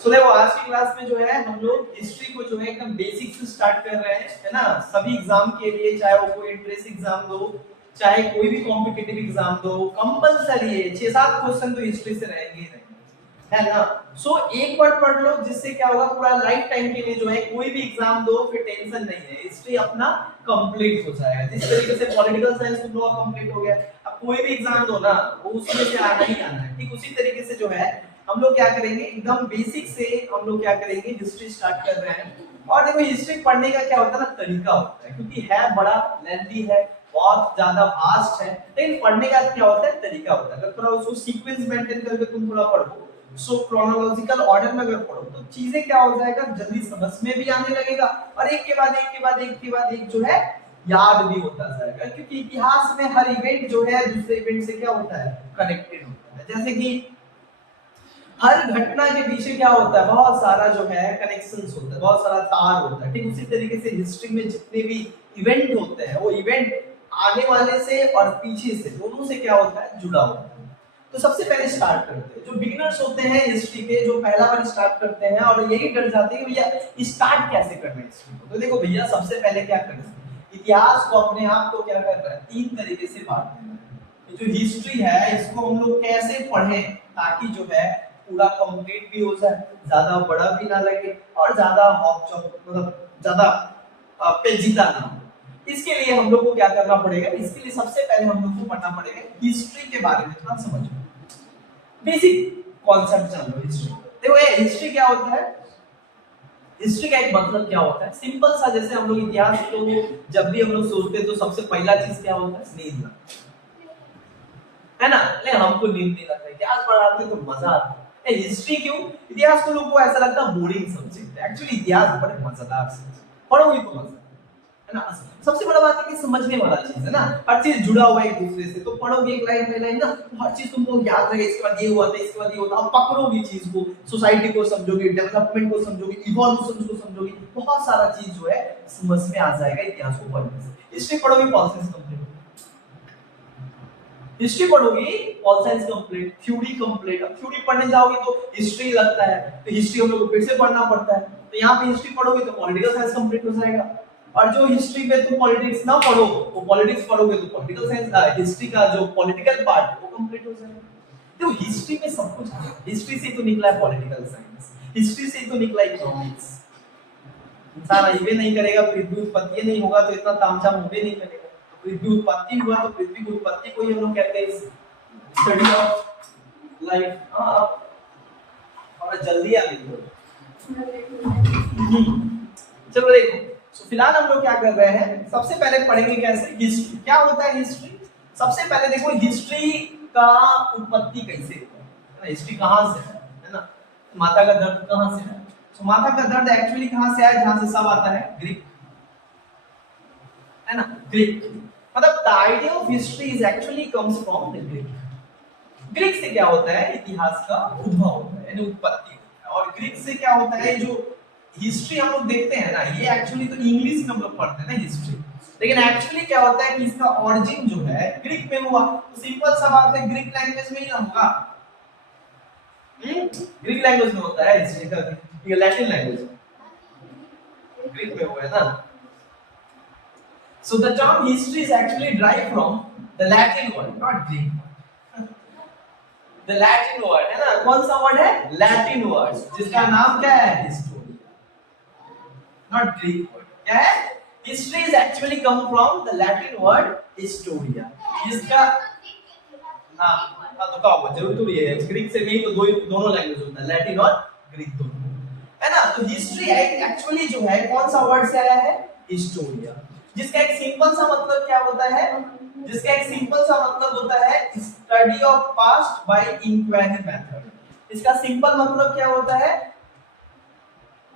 सो देखो आज की क्लास में जो है हम लोग हिस्ट्री को जो है एकदम बेसिक से स्टार्ट कर रहे हैं, है ना। सभी एग्जाम के लिए, चाहे वो कोई एंट्रेंस एग्जाम दो, चाहे कोई भी कॉम्पिटिटिव एग्जाम दो, कंपलसरी है 6-7 क्वेश्चन तो हिस्ट्री से रहेंगे ही रहेंगे, है ना। सो एक बार पढ़ लो, जिससे क्या होगा पूरा लाइफ टाइम के लिए जो है कोई भी एग्जाम दो फिर टेंशन नहीं है, हिस्ट्री अपना कंप्लीट हो जाएगा। जिस तरीके से पॉलिटिकल साइंस तुम लोग कंप्लीट हो गया, अब कोई भी एग्जाम दो ना वो उसमें से आना ही आना है। ठीक उसी तरीके से जो है हम लोग क्या करेंगे, एकदम बेसिक से हम लोग क्या करेंगे, हिस्ट्री स्टार्ट कर रहे हैं। और देखो हिस्ट्री पढ़ने का क्या होता है ना, तरीका होता है, क्योंकि है बड़ा लेंथी है, बहुत ज्यादा वास्ट है, लेकिन पढ़ने का क्या होता है, तरीका होता है। अगर थोड़ा उसको सीक्वेंस मेंटेन करके तुम थोड़ा पढ़ो, सो क्रोनोलॉजिकल ऑर्डर में अगर पढ़ो तो चीजें क्या हो जाएगा, जल्दी समझ में भी आने लगेगा, और एक के बाद एक के बाद एक के बाद एक जो है याद भी होता जाएगा। क्योंकि इतिहास में हर इवेंट जो है दूसरे इवेंट से क्या होता है, कनेक्टेड होता है। जैसे कि हर घटना के पीछे क्या होता है, बहुत सारा जो है कनेक्शंस होता है, बहुत सारा तार होता है। ठीक उसी तरीके से हिस्ट्री में जितने भी इवेंट होते हैं वो इवेंट आगे वाले से और पीछे से दोनों से क्या होता है, जुड़ा होता है। तो सबसे पहले स्टार्ट करते हैं, जो बिगिनर्स होते हैं हिस्ट्री के, जो पहला बार स्टार्ट करते हैं और यही डर जाते हैं कि भैया स्टार्ट कैसे करना है हिस्ट्री को। तो देखो भैया सबसे पहले क्या करना है, इतिहास को अपने आप को क्या करना है, 3 तरीके से बांट देना है। जो हिस्ट्री है इसको हम लोग कैसे पढ़ें ताकि जो है पूरा कंप्लीट भी हो जाए, ज्यादा बड़ा भी ना लगे और ज्यादा मतलब ज्यादा पेचीदा ना हो। इसके लिए हम लोग को क्या करना पड़ेगा, इसके लिए सबसे पहले हम लोग को पढ़ना पड़ेगा हिस्ट्री के बारे में थोड़ा समझो, बेसिक कॉन्सेप्ट जान लो हिस्ट्री। देखो ये हिस्ट्री क्या होता है, हिस्ट्री का एक मतलब क्या होता है, सिंपल सा। जैसे हम लोग इतिहास को जब भी हम लोग सोचते हैं तो सबसे पहला चीज क्या होता है, नींद, है ना। ले हमको नींद नहीं लगता, इतिहास पढ़ाते तो मजा आता है। हिस्ट्री क्यों, इतिहास को लोग को ऐसा लगता है बोरिंग सब्जेक्ट है, एक्चुअली इतिहास बड़े मजेदार सब्जेक्ट, पढ़ोगे तो मजा है ना। सबसे बड़ा बात है कि समझने वाला चीज है ना, हर चीज जुड़ा हुआ है एक दूसरे से। तो पढ़ोगे एक लाइन में लाइन ना, तो हर चीज तुमको याद रहेगा, इसके बाद ये हुआ था, इसके बाद ये होता, अब पकड़ोगे चीज को, सोसाइटी को समझोगे, डेवलपमेंट को समझोगे, इवोल्यूशन को समझोगे, बहुत सारा चीज जो है समझ में आ जाएगा इतिहास को पढ़ने से। हिस्ट्री पढ़ोगे पॉल साइंस कंप्लीट, हिस्ट्री पढ़ोगी all science complete, theory complete. अब थ्योरी पढ़ने जाओगे तो हिस्ट्री लगता है, तो हिस्ट्री हम लोग को फिर से पढ़ना पड़ता है। तो यहाँ पे हिस्ट्री पढ़ोगे तो पॉलिटिकल साइंस कंप्लीट हो जाएगा। और जो हिस्ट्री में तुम पॉलिटिक्स ना पढ़ो, वो पॉलिटिक्स पढ़ोगे तो पॉलिटिकल साइंस, हिस्ट्री का जो पॉलिटिकल पार्ट है वो कंप्लीट हो जाएगा। तो हिस्ट्री में सब कुछ है, हिस्ट्री से तो निकला है पॉलिटिकल साइंस, हिस्ट्री से तो निकला इकोनॉमिक्स। इंसान ये नहीं करेगा, पृथ्वी उत्पत्ति नहीं होगा तो इतना तामझाम होबे नहीं करेगा। पृथ्वी उत्पत्ति हुआ तो पृथ्वी की उत्पत्ति को ही हम लोग कहते हैं स्टडी ऑफ लाइफ। और जल्दी आ गई हो। चलो देखो, तो फिलहाल हम लोग क्या कर रहे हैं, सबसे पहले पढ़ेंगे कैसे हिस्ट्री, क्या होता है हिस्ट्री। सबसे पहले देखो हिस्ट्री का उत्पत्ति कैसे हुआ है ना, हिस्ट्री कहाँ से है ना। माता का दर्द कहाँ से है, तो माता का दर्द एक्चुअली कहाँ से आया, जहाँ से सब आता है, ग्रीक, है ना, ग्रीक। मतलब the idea of history is actually comes from the Greek. Greek से क्या होता है, इतिहास का उद्भव होता है, यानी उत्पत्ति होता है। और ग्रीक से क्या होता है, जो हिस्ट्री हम लोग देखते हैं ना, ये एक्चुअली तो इंग्लिश में हम लोग पढ़ते हैं ना हिस्ट्री, लेकिन एक्चुअली क्या होता है कि इसका ओरिजिन जो है ग्रीक में हुआ। तो सिंपल सा बात है, ग्रीक लैंग्वेज में ही ना होगा, ग्रीक लैंग्वेज में होता है हिस्ट्री का, ये लैटिन लैंग्वेज ग्रीक में हुआ है ना। So the term history is actually derived from the Latin word, not Greek. The Latin word है ना, कौन सा वर्ड है, Latin word, जिसका नाम क्या है, हिस्टोरिया, not Greek word। क्या है, history is actually come from the Latin word historia, जिसका तो क्या होगा, जरूरी तो ये है, ग्रीक से नहीं तो दोनों लैंग्वेज होता है, लैटिन और ग्रीक दोनों, है ना। तो हिस्ट्री एक्चुअली जो है कौन सा वर्ड से आया है, हिस्टोरिया, जिसका एक सिंपल सा मतलब क्या होता है, जिसका एक सिंपल सा मतलब होता है study of past by inquiry method. इसका सिंपल मतलब क्या होता है,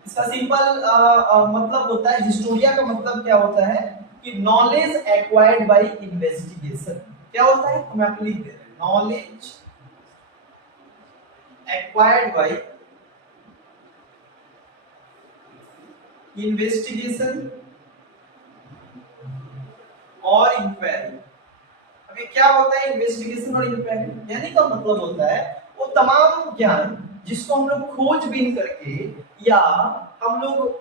इसका सिंपल मतलब होता है, हिस्टोरिया का मतलब क्या होता है कि नॉलेज एक्वायर्ड बाय इन्वेस्टिगेशन। क्या होता है, हम आपको लिख दे रहे हैं, नॉलेज एक्वायर्ड बाय इन्वेस्टिगेशन और इंक्वायरी। अभी क्या होता है इन्वेस्टिगेशन और इंक्वायरी, यानी का मतलब होता है वो तमाम ज्ञान जिसको हम लोग खोजबीन करके या हम लोग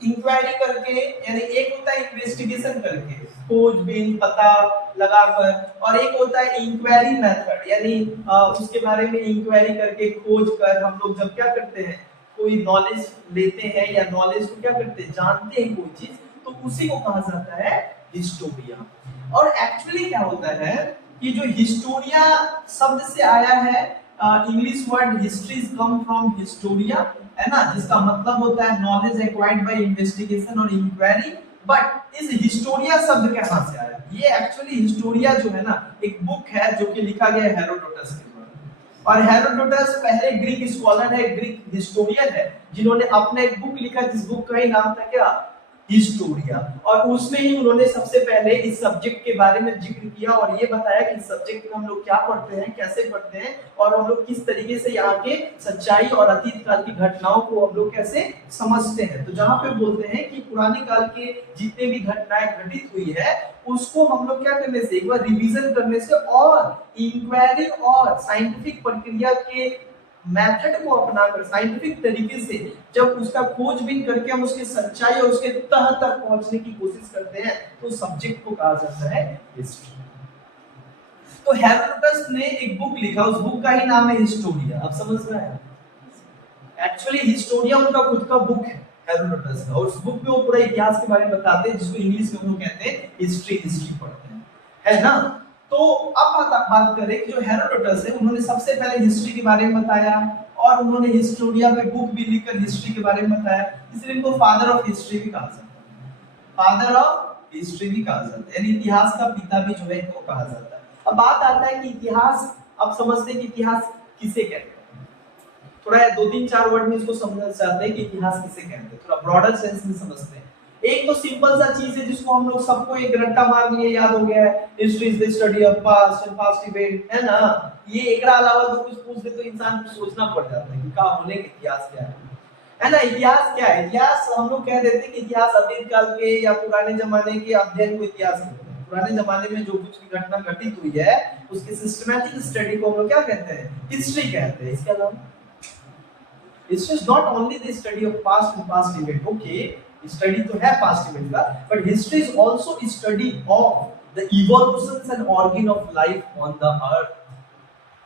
इंक्वायरी करके, यानी एक होता है इन्वेस्टिगेशन करके खोजबीन पता लगाकर, और एक होता है इंक्वायरी मेथड, यानी उसके बारे में इंक्वायरी करके खोज कर हम लोग जब क्या करते हैं कोई नॉलेज लेते हैं या नॉलेज को क्या करते हैं जानते हैं कोई चीज, तो उसी को कहा जाता है हिस्टोरिया। और एक्चुअली क्या होता है कि जो हिस्टोरिया शब्द से आया है, English word history come from Historia, है ना, जिसका मतलब होता है नॉलेज एक्वायर्ड बाय इन्वेस्टिगेशन और इंक्वायरी। बट इस हिस्टोरिया शब्द कहां से आया? ये एक्चुअली हिस्टोरिया जो है ना एक बुक है जो कि लिखा गया है हेरोडोटस के द्वारा, और हेरोडोटस पहले ग्रीक स्कॉलर है, ग्रीक हिस्टोरियन है, जिन्होंने अपना एक बुक लिखा जिस बुक का ही नाम था क्या? हिस्टोरिया। और उसमें ही उन्होंने सबसे पहले इस सब्जेक्ट के बारे में जिक्र किया और ये बताया कि इस सब्जेक्ट में हम लोग क्या पढ़ते हैं, कैसे पढ़ते हैं, और हम लोग किस तरीके से यहाँ के सच्चाई और अतीत काल की घटनाओं को हम लोग कैसे समझते हैं। तो जहाँ पे बोलते हैं कि पुराने काल के जितने भी घटनाएं घटित हुई है उसको हम लोग क्या करने से, एक बार रिवीजन करने से और इंक्वायरी और साइंटिफिक प्रक्रिया के मेथड को अपनाकर साइंटिफिक तरीके से जब उसका खोजबीन करके हम उसकी सच्चाई और उसके तह तक पहुंचने की कोशिश करते हैं तो सब्जेक्ट को कहा जाता है हिस्ट्री। तो हेरोडोटस ने एक बुक लिखा, उस बुक का ही नाम है हिस्टोरिया। आप समझ रहे हैं? एक्चुअली हिस्टोरिया उनका खुद का बुक है हेरोडोटस का, और उस बुक में वो पूरा इतिहास के बारे में बताते हैं जिसको इंग्लिश में हम लोग कहते हैं हिस्ट्री पढ़ते हैं, है ना। तो अब बात करें कि जो हेरोडोटस है उन्होंने सबसे पहले हिस्ट्री के बारे में बताया और उन्होंने हिस्टोरिया में बुक भी लिखकर हिस्ट्री के बारे में बताया, इसलिए इनको फादर ऑफ हिस्ट्री भी कहा जाता है। फादर ऑफ हिस्ट्री भी कहा जाता है, यानी इतिहास का पिता भी जो है इनको कहा जाता है। अब बात आता है कि इतिहास, अब समझते हैं कि इतिहास किसे कहते हैं। थोड़ा 2-3-4 वर्ड में इसको समझना चाहते हैं कि इतिहास किसे कहते हैं, थोड़ा ब्रॉडर सेंस में समझते हैं। एक तो सिंपल सा चीज है जिसको हम लोग सबको एक रट्टा मार लिए याद हो गया है, history is the study of past and past event, है ना। ये एकरा अलावा तो कुछ पूछ दे तो इंसान को सोचना पड़ जाता है कि क्या बोलेंगे इतिहास क्या है ना। इतिहास क्या है? इतिहास हम लोग कह देते हैं कि इतिहास अतीत काल के या पुराने जमाने के अध्ययन को इतिहास कहते हैं। पुराने जमाने में जो कुछ भी घटना घटित हुई है उसकी सिस्टमैटिक स्टडी को हम लोग क्या कहते हैं? हिस्ट्री कहते हैं। इसके अलावा history is not only the study of past and past event, okay, study तो है पास्ट इवेंट का, but history is also study of the evolutions and organ of life on the earth,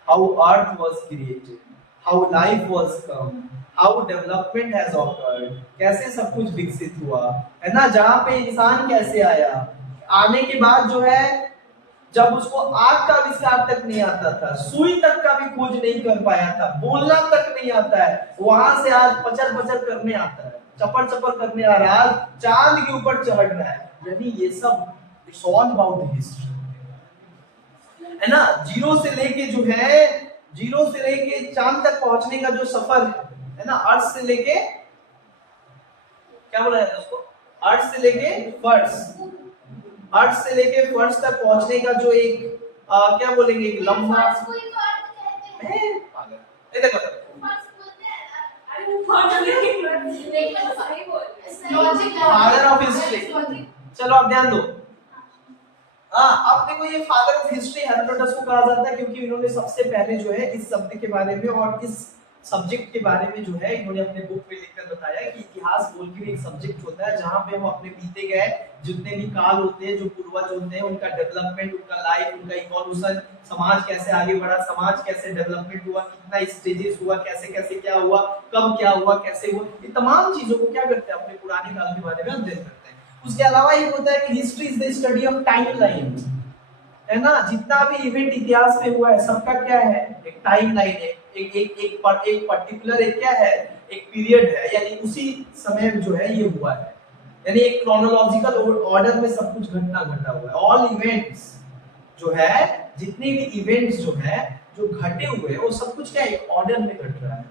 how earth was created, how life was come, how development has awkward, कैसे सब कुछ विकसित हुआ, है ना, जहां पे इंसान कैसे आया, आने के बाद जो है जब उसको आग का आविष्कार तक नहीं आता था, सुई तक का भी खोज नहीं कर पाया था, बोलना तक नहीं आता है, वहां से आज पचर पचर करने आता है, चपर चपर करने आ रहा है, चांद के ऊपर चढ़ रहा है, यानी ये सब इट्स ऑल अबाउट हिस्ट्री, है ना। जीरो से लेके जो है, जीरो से लेके चांद तक पहुंचने का जो सफर है ना, अर्थ से लेके क्या बोला जाता है उसको, अर्थ से लेके फर्श, अर्थ से लेके फर्श तक पहुंचने का जो एक क्या बोलेंगे, एक लंबा देखो फादर ऑफ हिस्ट्री, चलो आप ध्यान दो। अब देखो ये फादर ऑफ हिस्ट्री हेरोडोटस को कहा जाता है क्योंकि इन्होंने सबसे पहले जो है इस शब्द के बारे में और इस सब्जेक्ट के बारे में जो है इन्होंने अपने बुक में लिखकर बताया कि इतिहास बोल के एक सब्जेक्ट होता है जहां पे हम अपने बीते गए जितने भी काल होते हैं, जो पूर्वज होते हैं, उनका डेवलपमेंट, उनका लाइफ, उनका इवोल्यूशन, समाज कैसे आगे बढ़ा, समाज कैसे डेवलपमेंट हुआ, कितना स्टेजेस हुआ, कैसे कैसे क्या हुआ, कब क्या हुआ, कैसे हुआ, ये तमाम चीजों को क्या करते हैं अपने पुराने काल के बारे में अध्ययन करते हैं। उसके अलावा एक होता है कि history is the study of timeline, है ना, जितना भी इवेंट इतिहास में हुआ है सबका क्या है, एक टाइमलाइन है, एक पर्टिकुलर एक क्या है, एक पीरियड है, यानी उसी समय में जो है ये हुआ है, यानी एक क्रोनोलॉजिकल ऑर्डर में सब कुछ घटना घटा हुआ है। ऑल इवेंट्स जो है, जितने भी इवेंट्स जो है जो घटे हुए हैं वो सब कुछ क्या एक ऑर्डर में घट रहा है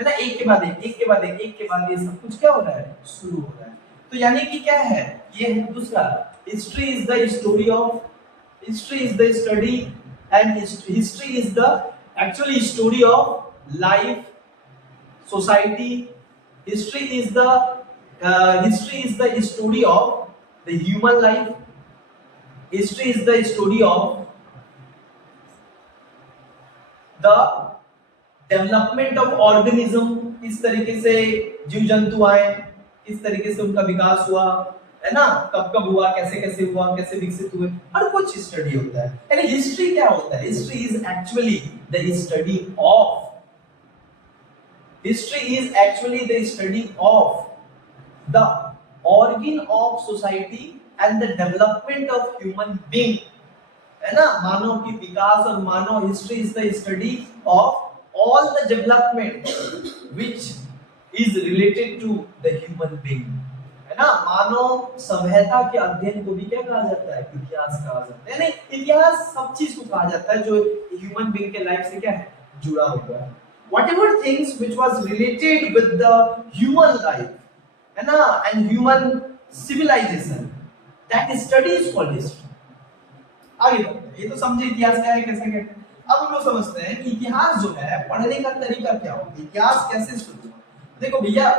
ना, एक के बाद एक, एक के बाद एक, एक के बाद ये सब कुछ क्या हो रहा है, शुरू हो रहा है। तो यानी कि क्या है, ये है दूसरा, history is the story of, history is the study and history is the actually story of life, society. History is the story of the human life. History is the story of the development of organism, किस तरीके से जीव जंतु आए, किस तरीके से उनका विकास हुआ, है ना, कब कब हुआ, कैसे कैसे हुआ, कैसे विकसित हुए, हर कुछ स्टडी होता है। यानी हिस्ट्री क्या होता है? History is actually the study of, history is actually the study of the origin of society and the development of human being, है ना, मानव की विकास और मानव, history is the study of all the development which is related to the human being, है ना। मानव सभ्यता के अध्ययन को भी क्या कहा जाता है? इतिहास कहा जाता है। यानी इतिहास सब चीज को कहा जाता है जो ह्यूमन बीइंग के लाइफ से क्या है, जुड़ा हुआ है। Whatever things which was related with the human life, है ना, and human civilization, that study is called history। आगे बढ़ते हैं, ये तो समझे इतिहास क्या है, कैसे कहते हैं। अब हम लोग समझते हैं कि इतिहास जो है पढ़ने का तरीका क्या होता है, इतिहास कैसे शुरू हुआ। देखो भैया,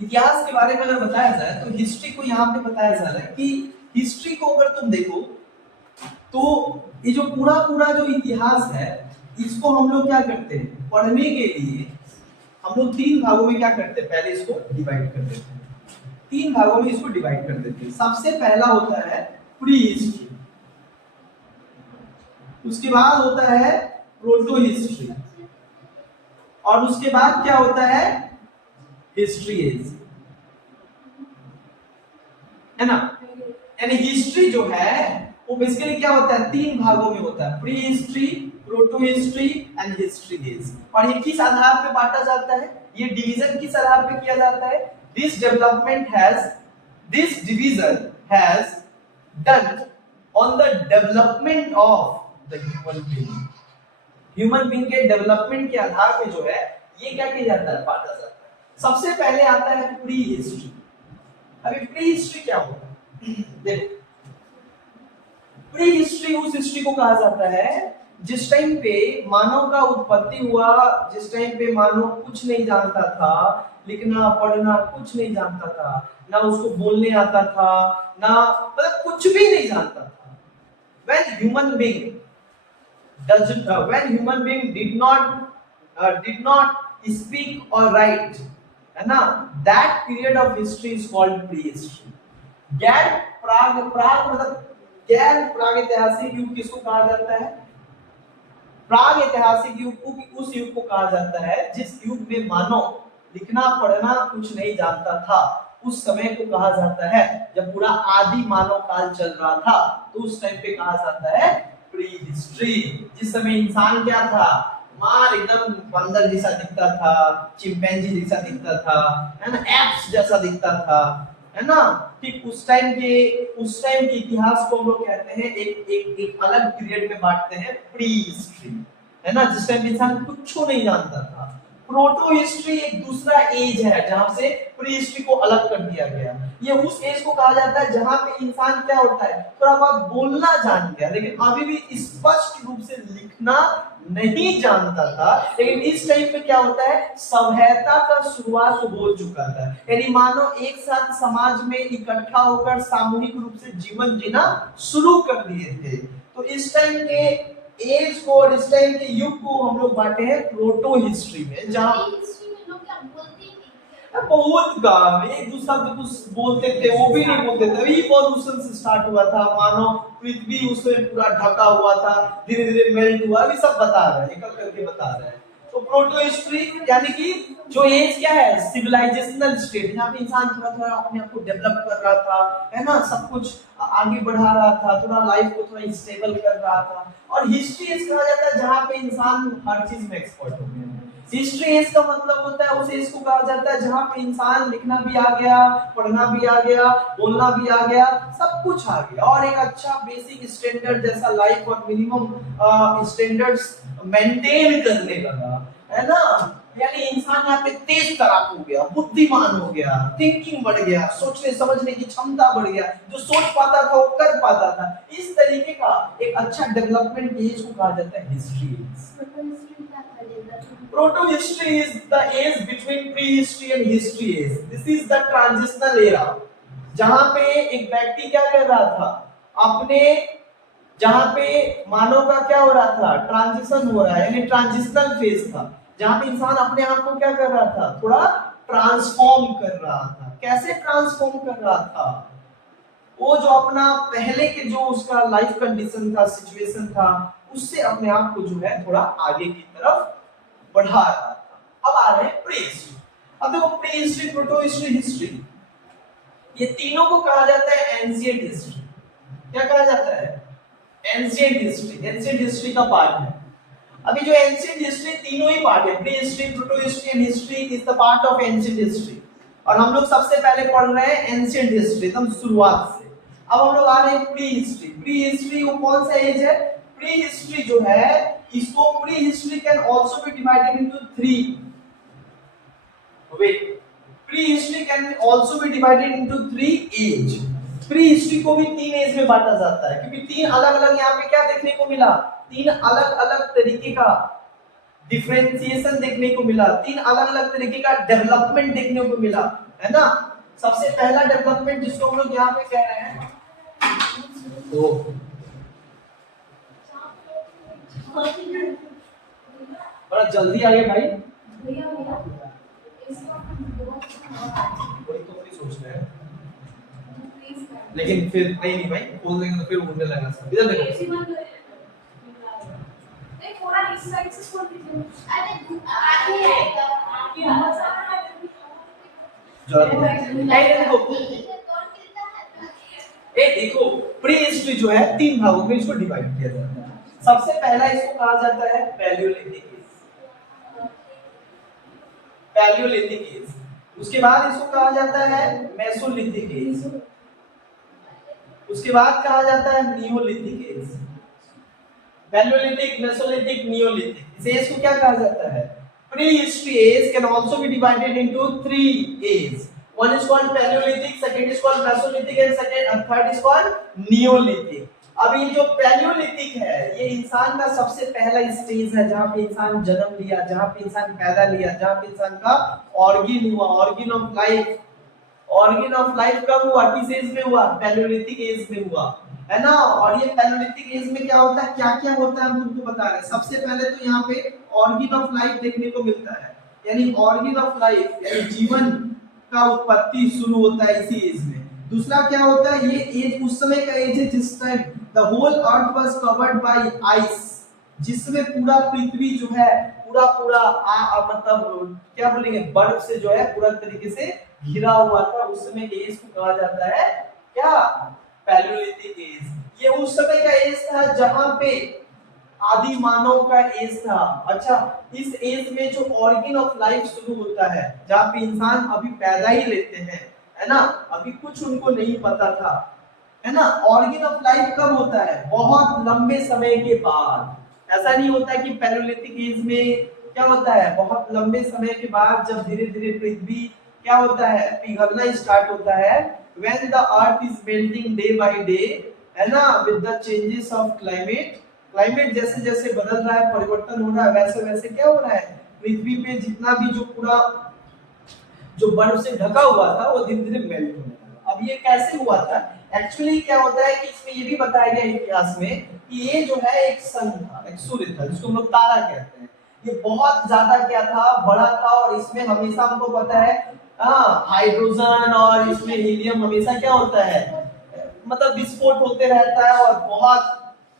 इतिहास के बारे में अगर बताया जाए तो हिस्ट्री को यहाँ पे बताया जा रहा है कि हिस्ट्री को अगर तुम देखो तो ये जो पूरा जो इतिहास है, इसको हम लोग क्या करते हैं, पढ़ने के लिए हम लोग 3 भागों में क्या करते हैं, पहले इसको डिवाइड कर देते हैं, 3 भागों में इसको डिवाइड कर देते हैं। सबसे पहला होता है प्री हिस्ट्री, उसके बाद होता है प्रोटो हिस्ट्री, और उसके बाद क्या होता है, हिस्ट्री एज, है ना। यानी हिस्ट्री जो है वो बेसिकली क्या होता है, 3 भागों में होता है, pre history, proto history and history age. और ये किस आधार पे बांटा जाता है, ये डिवीजन किस आधार पे किया जाता है, this division has done on the development of the human being. Human being के डेवलपमेंट के आधार पे जो है ये क्या किया जाता है, बांटा जाता है। सबसे पहले आता है प्री हिस्ट्री। अभी प्री हिस्ट्री क्या होता है, देखो, प्री हिस्ट्री उस हिस्ट्री को कहा जाता है जिस टाइम पे मानव का उत्पत्ति हुआ, जिस टाइम पे मानव कुछ नहीं जानता था, लिखना पढ़ना कुछ नहीं जानता था, ना उसको बोलने आता था, ना मतलब कुछ भी नहीं जानता था। when human being did not speak or write, है ना, that period of history is called prehistory। गैर प्रागैतिहासिक युग किसको कहा जाता है, प्रागैतिहासिक युग उस युग को कहा जाता है जिस युग में मानव लिखना पढ़ना कुछ नहीं जानता था। उस समय को कहा जाता है, जब पूरा आदि मानव काल चल रहा था तो उस टाइम पे कहा जाता है प्री हिस्ट्री। जिस समय इंसान क्या था, मार एकदम बंदर जैसा दिखता था, चिंपैंजी जैसा दिखता था, है ना, एप्स जैसा दिखता था, है ना। ठीक उस टाइम के इतिहास को हम लोग कहते हैं एक अलग पीरियड में बांटते हैं, प्री हिस्ट्री, है ना, जिस टाइम इंसान कुछ नहीं जानता था। प्रोटो हिस्ट्री एक दूसरा एज है जहां से प्री हिस्ट्री को अलग कर दिया गया। ये उस एज को कहा जाता है जहां पे इंसान क्या होता है, थोड़ा बहुत बोलना जान गया, लेकिन अभी भी स्पष्ट रूप से लिखना नहीं जानता था। लेकिन इस टाइम पे क्या होता है, सभ्यता का शुरुआत हो चुका था, यानी मानव एक साथ समाज में इकट्ठा होकर सामूहिक रूप से जीवन जीना शुरू कर दिए थे। तो इस टाइम के एज को और इस टाइम के युग को हम लोग बांटे हैं प्रोटो हिस्ट्री में, जहां बहुत काम एक दूसरा पे कुछ बोलते थे, वो भी नहीं बोलते थे। अभी पॉल्यूशन से स्टार्ट हुआ था, मानव पृथ्वी उसमें पूरा ढका हुआ था, धीरे धीरे मेल्ट हुआ, अभी सब बता रहे हैं, एक एक करके बता रहे हैं। तो प्रोटो हिस्ट्री यानी कि जो एज क्या है, सिविलाइजेशनल स्टेट, जहाँ पे इंसान थोड़ा थोड़ा अपने आप को डेवलप कर रहा था, है ना, सब कुछ आगे बढ़ा रहा था, थोड़ा लाइफ को थोड़ा स्टेबल कर रहा था। और हिस्ट्री एज कहा जाता है जहाँ पे इंसान हर चीज में एक्सपर्ट हो गया। हिस्ट्री एज का मतलब होता है उस एज को कहा जाता है जहाँ पे इंसान लिखना भी आ गया, पढ़ना भी आ गया, बोलना भी आ गया, सब कुछ आ गया, और एक अच्छा बेसिक स्टैंडर्ड जैसा लाइफ और मिनिमम स्टैंडर्ड्स मेंटेन करने लगा, है ना। यानी इंसान यहाँ पे तेज तराक हो गया, बुद्धिमान हो गया, थिंकिंग बढ़ गया, सोचने समझने की क्षमता बढ़ गया, जो सोच पाता था वो कर पाता था। इस तरीके का एक अच्छा डेवलपमेंट एज को कहा जाता है history age. Proto history is the age between prehistory and history age. This is the transitional era, जहां पे एक व्यक्ति क्या कर रहा था, अपने जहां पे मानव का क्या हो रहा था, ट्रांजिशन हो रहा है, यानी ट्रांजिशनल फेज था, जहां पे इंसान अपने आप को क्या कर रहा था, थोड़ा ट्रांसफॉर्म कर रहा था। कैसे ट्रांसफॉर्म कर रहा था, वो जो अपना पहले के जो उसका लाइफ कंडीशन था, सिचुएशन था, उससे अपने आप को जो है थोड़ा आगे की तरफ बढ़ा रहा था। अब आ रहे हैं प्री हिस्ट्री। अब देखो pre history, proto history, history, ये तीनों को कहा जाता है एंशिएंट हिस्ट्री। क्या कहा जाता है, एंशिएंट हिस्ट्री। एंशिएंट हिस्ट्री का पार्ट है। अभी जो एंशिएंट हिस्ट्री तीनों ही पार्ट है, pre history, proto history and history is the part of ancient history. और हम लोग सबसे पहले पढ़ रहे हैं एंशिएंट हिस्ट्री एकदम शुरुआत से। अब हम लोग आ रहे हैं प्री हिस्ट्री। प्री हिस्ट्री वो कौन सा एज है, प्री हिस्ट्री जो है इसको, pre history can also be divided into 3। Wait, pre history can also be divided into 3 age. Pre history को भी 3 एज में बांटा जाता है, क्योंकि 3 अलग-अलग यहाँ पे क्या देखने को मिला, 3 अलग-अलग तरीके का डिफरेंशिएशन देखने को मिला, 3 अलग-अलग तरीके का डेवलपमेंट देखने को मिला, है ना। सबसे पहला डेवलपमेंट जिसको हम लोग यहाँ पे कह रहे हैं, तो बड़ा जल्दी आ गए भाई, वही तो नहीं सोच रहे हैं, लेकिन फिर नहीं भाई खोल देंगे तो फिर उड़ने लगेगा सब। इधर देखो, नहीं थोड़ा इस साइड से खोल दीजिए। अरे आगे आएगा, देखो प्री हिस्ट्री जो है 3 भागों में इसको डिवाइड किया जाता है। सबसे पहला इसको कहा जाता है पैलियोलिथिक एज, पैलियोलिथिक एज। उसके बाद इसको कहा जाता है मेसोलिथिक एज, उसके बाद कहा जाता है neolithic age. Palaeolithic, mesolithic, neolithic, इस एज को क्या कहा जाता है, prehistory age can also be divided into 3 ages. One is called Paleolithic, second is called Mesolithic and third is called Neolithic. अब ये जो Paleolithic है, ये इंसान का सबसे पहला स्टेज है जहाँ पे इंसान जन्म लिया, जहाँ पे इंसान पैदा लिया, जहाँ पे इंसान का ऑर्गन हुआ, organ of life. Organ of life कब हुआ, किस एज में हुआ, पैलियोलिथिक एज में हुआ, है ना। और ये पैलियोलिथिक एज में क्या होता है, क्या क्या होता है हम तुमको बता रहे हैं। सबसे पहले तो यहाँ पे ऑर्गन ऑफ लाइफ देखने को मिलता है, यानी ऑर्गन ऑफ लाइफ यानी जीवन का उत्पत्ति शुरू होता है इसी एज में। दूसरा क्या होता है, ये एज उस समय का एज है जिस time the whole earth was covered by ice, जिसमें पूरा पृथ्वी जो है पूरा मतलब क्या बोलेंगे, बर्फ से जो है पूरा तरीके से घिरा हुआ था। उस समय एज को कहा जाता है क्या, पैलियोलिथिक एज। ये उस समय का एज था जहां पे आदि मानव का एज था। अच्छा, इस एज में जो ऑर्गन ऑफ लाइफ शुरू होता है, जहां पे इंसान अभी पैदा ही लेते हैं, है ना, अभी कुछ उनको नहीं पता था, है ना। ऑर्गन ऑफ लाइफ कब होता है, बहुत लंबे समय के बाद। ऐसा नहीं होता है कि पैलियोलिथिक एज में क्या होता है, बहुत लंबे समय के बाद जब धीरे धीरे पृथ्वी क्या होता है, पिघलना स्टार्ट होता है, when the earth is melting day by day, है ना, with the changes of climate, climate जैसे जैसे बदल रहा है, परिवर्तन हो रहा है, वैसे वैसे क्या हो रहा है, पृथ्वी पे जितना भी जो पूरा जो बर्फ से ढका हुआ था वो धीरे धीरे मेल्ट होने लगा। अब ये कैसे हुआ था, एक्चुअली क्या होता है कि इसमें ये भी बताया गया इतिहास में कि ये जो है एक सन था, एक सूर्य था, जिसको हम लोग तारा कहते हैं। ये बहुत ज्यादा क्या था, बड़ा था, और इसमें हमेशा हमको पता है हाइड्रोजन और इसमें हीलियम हमेशा क्या होता है, मतलब विस्फोट होते रहता है और बहुत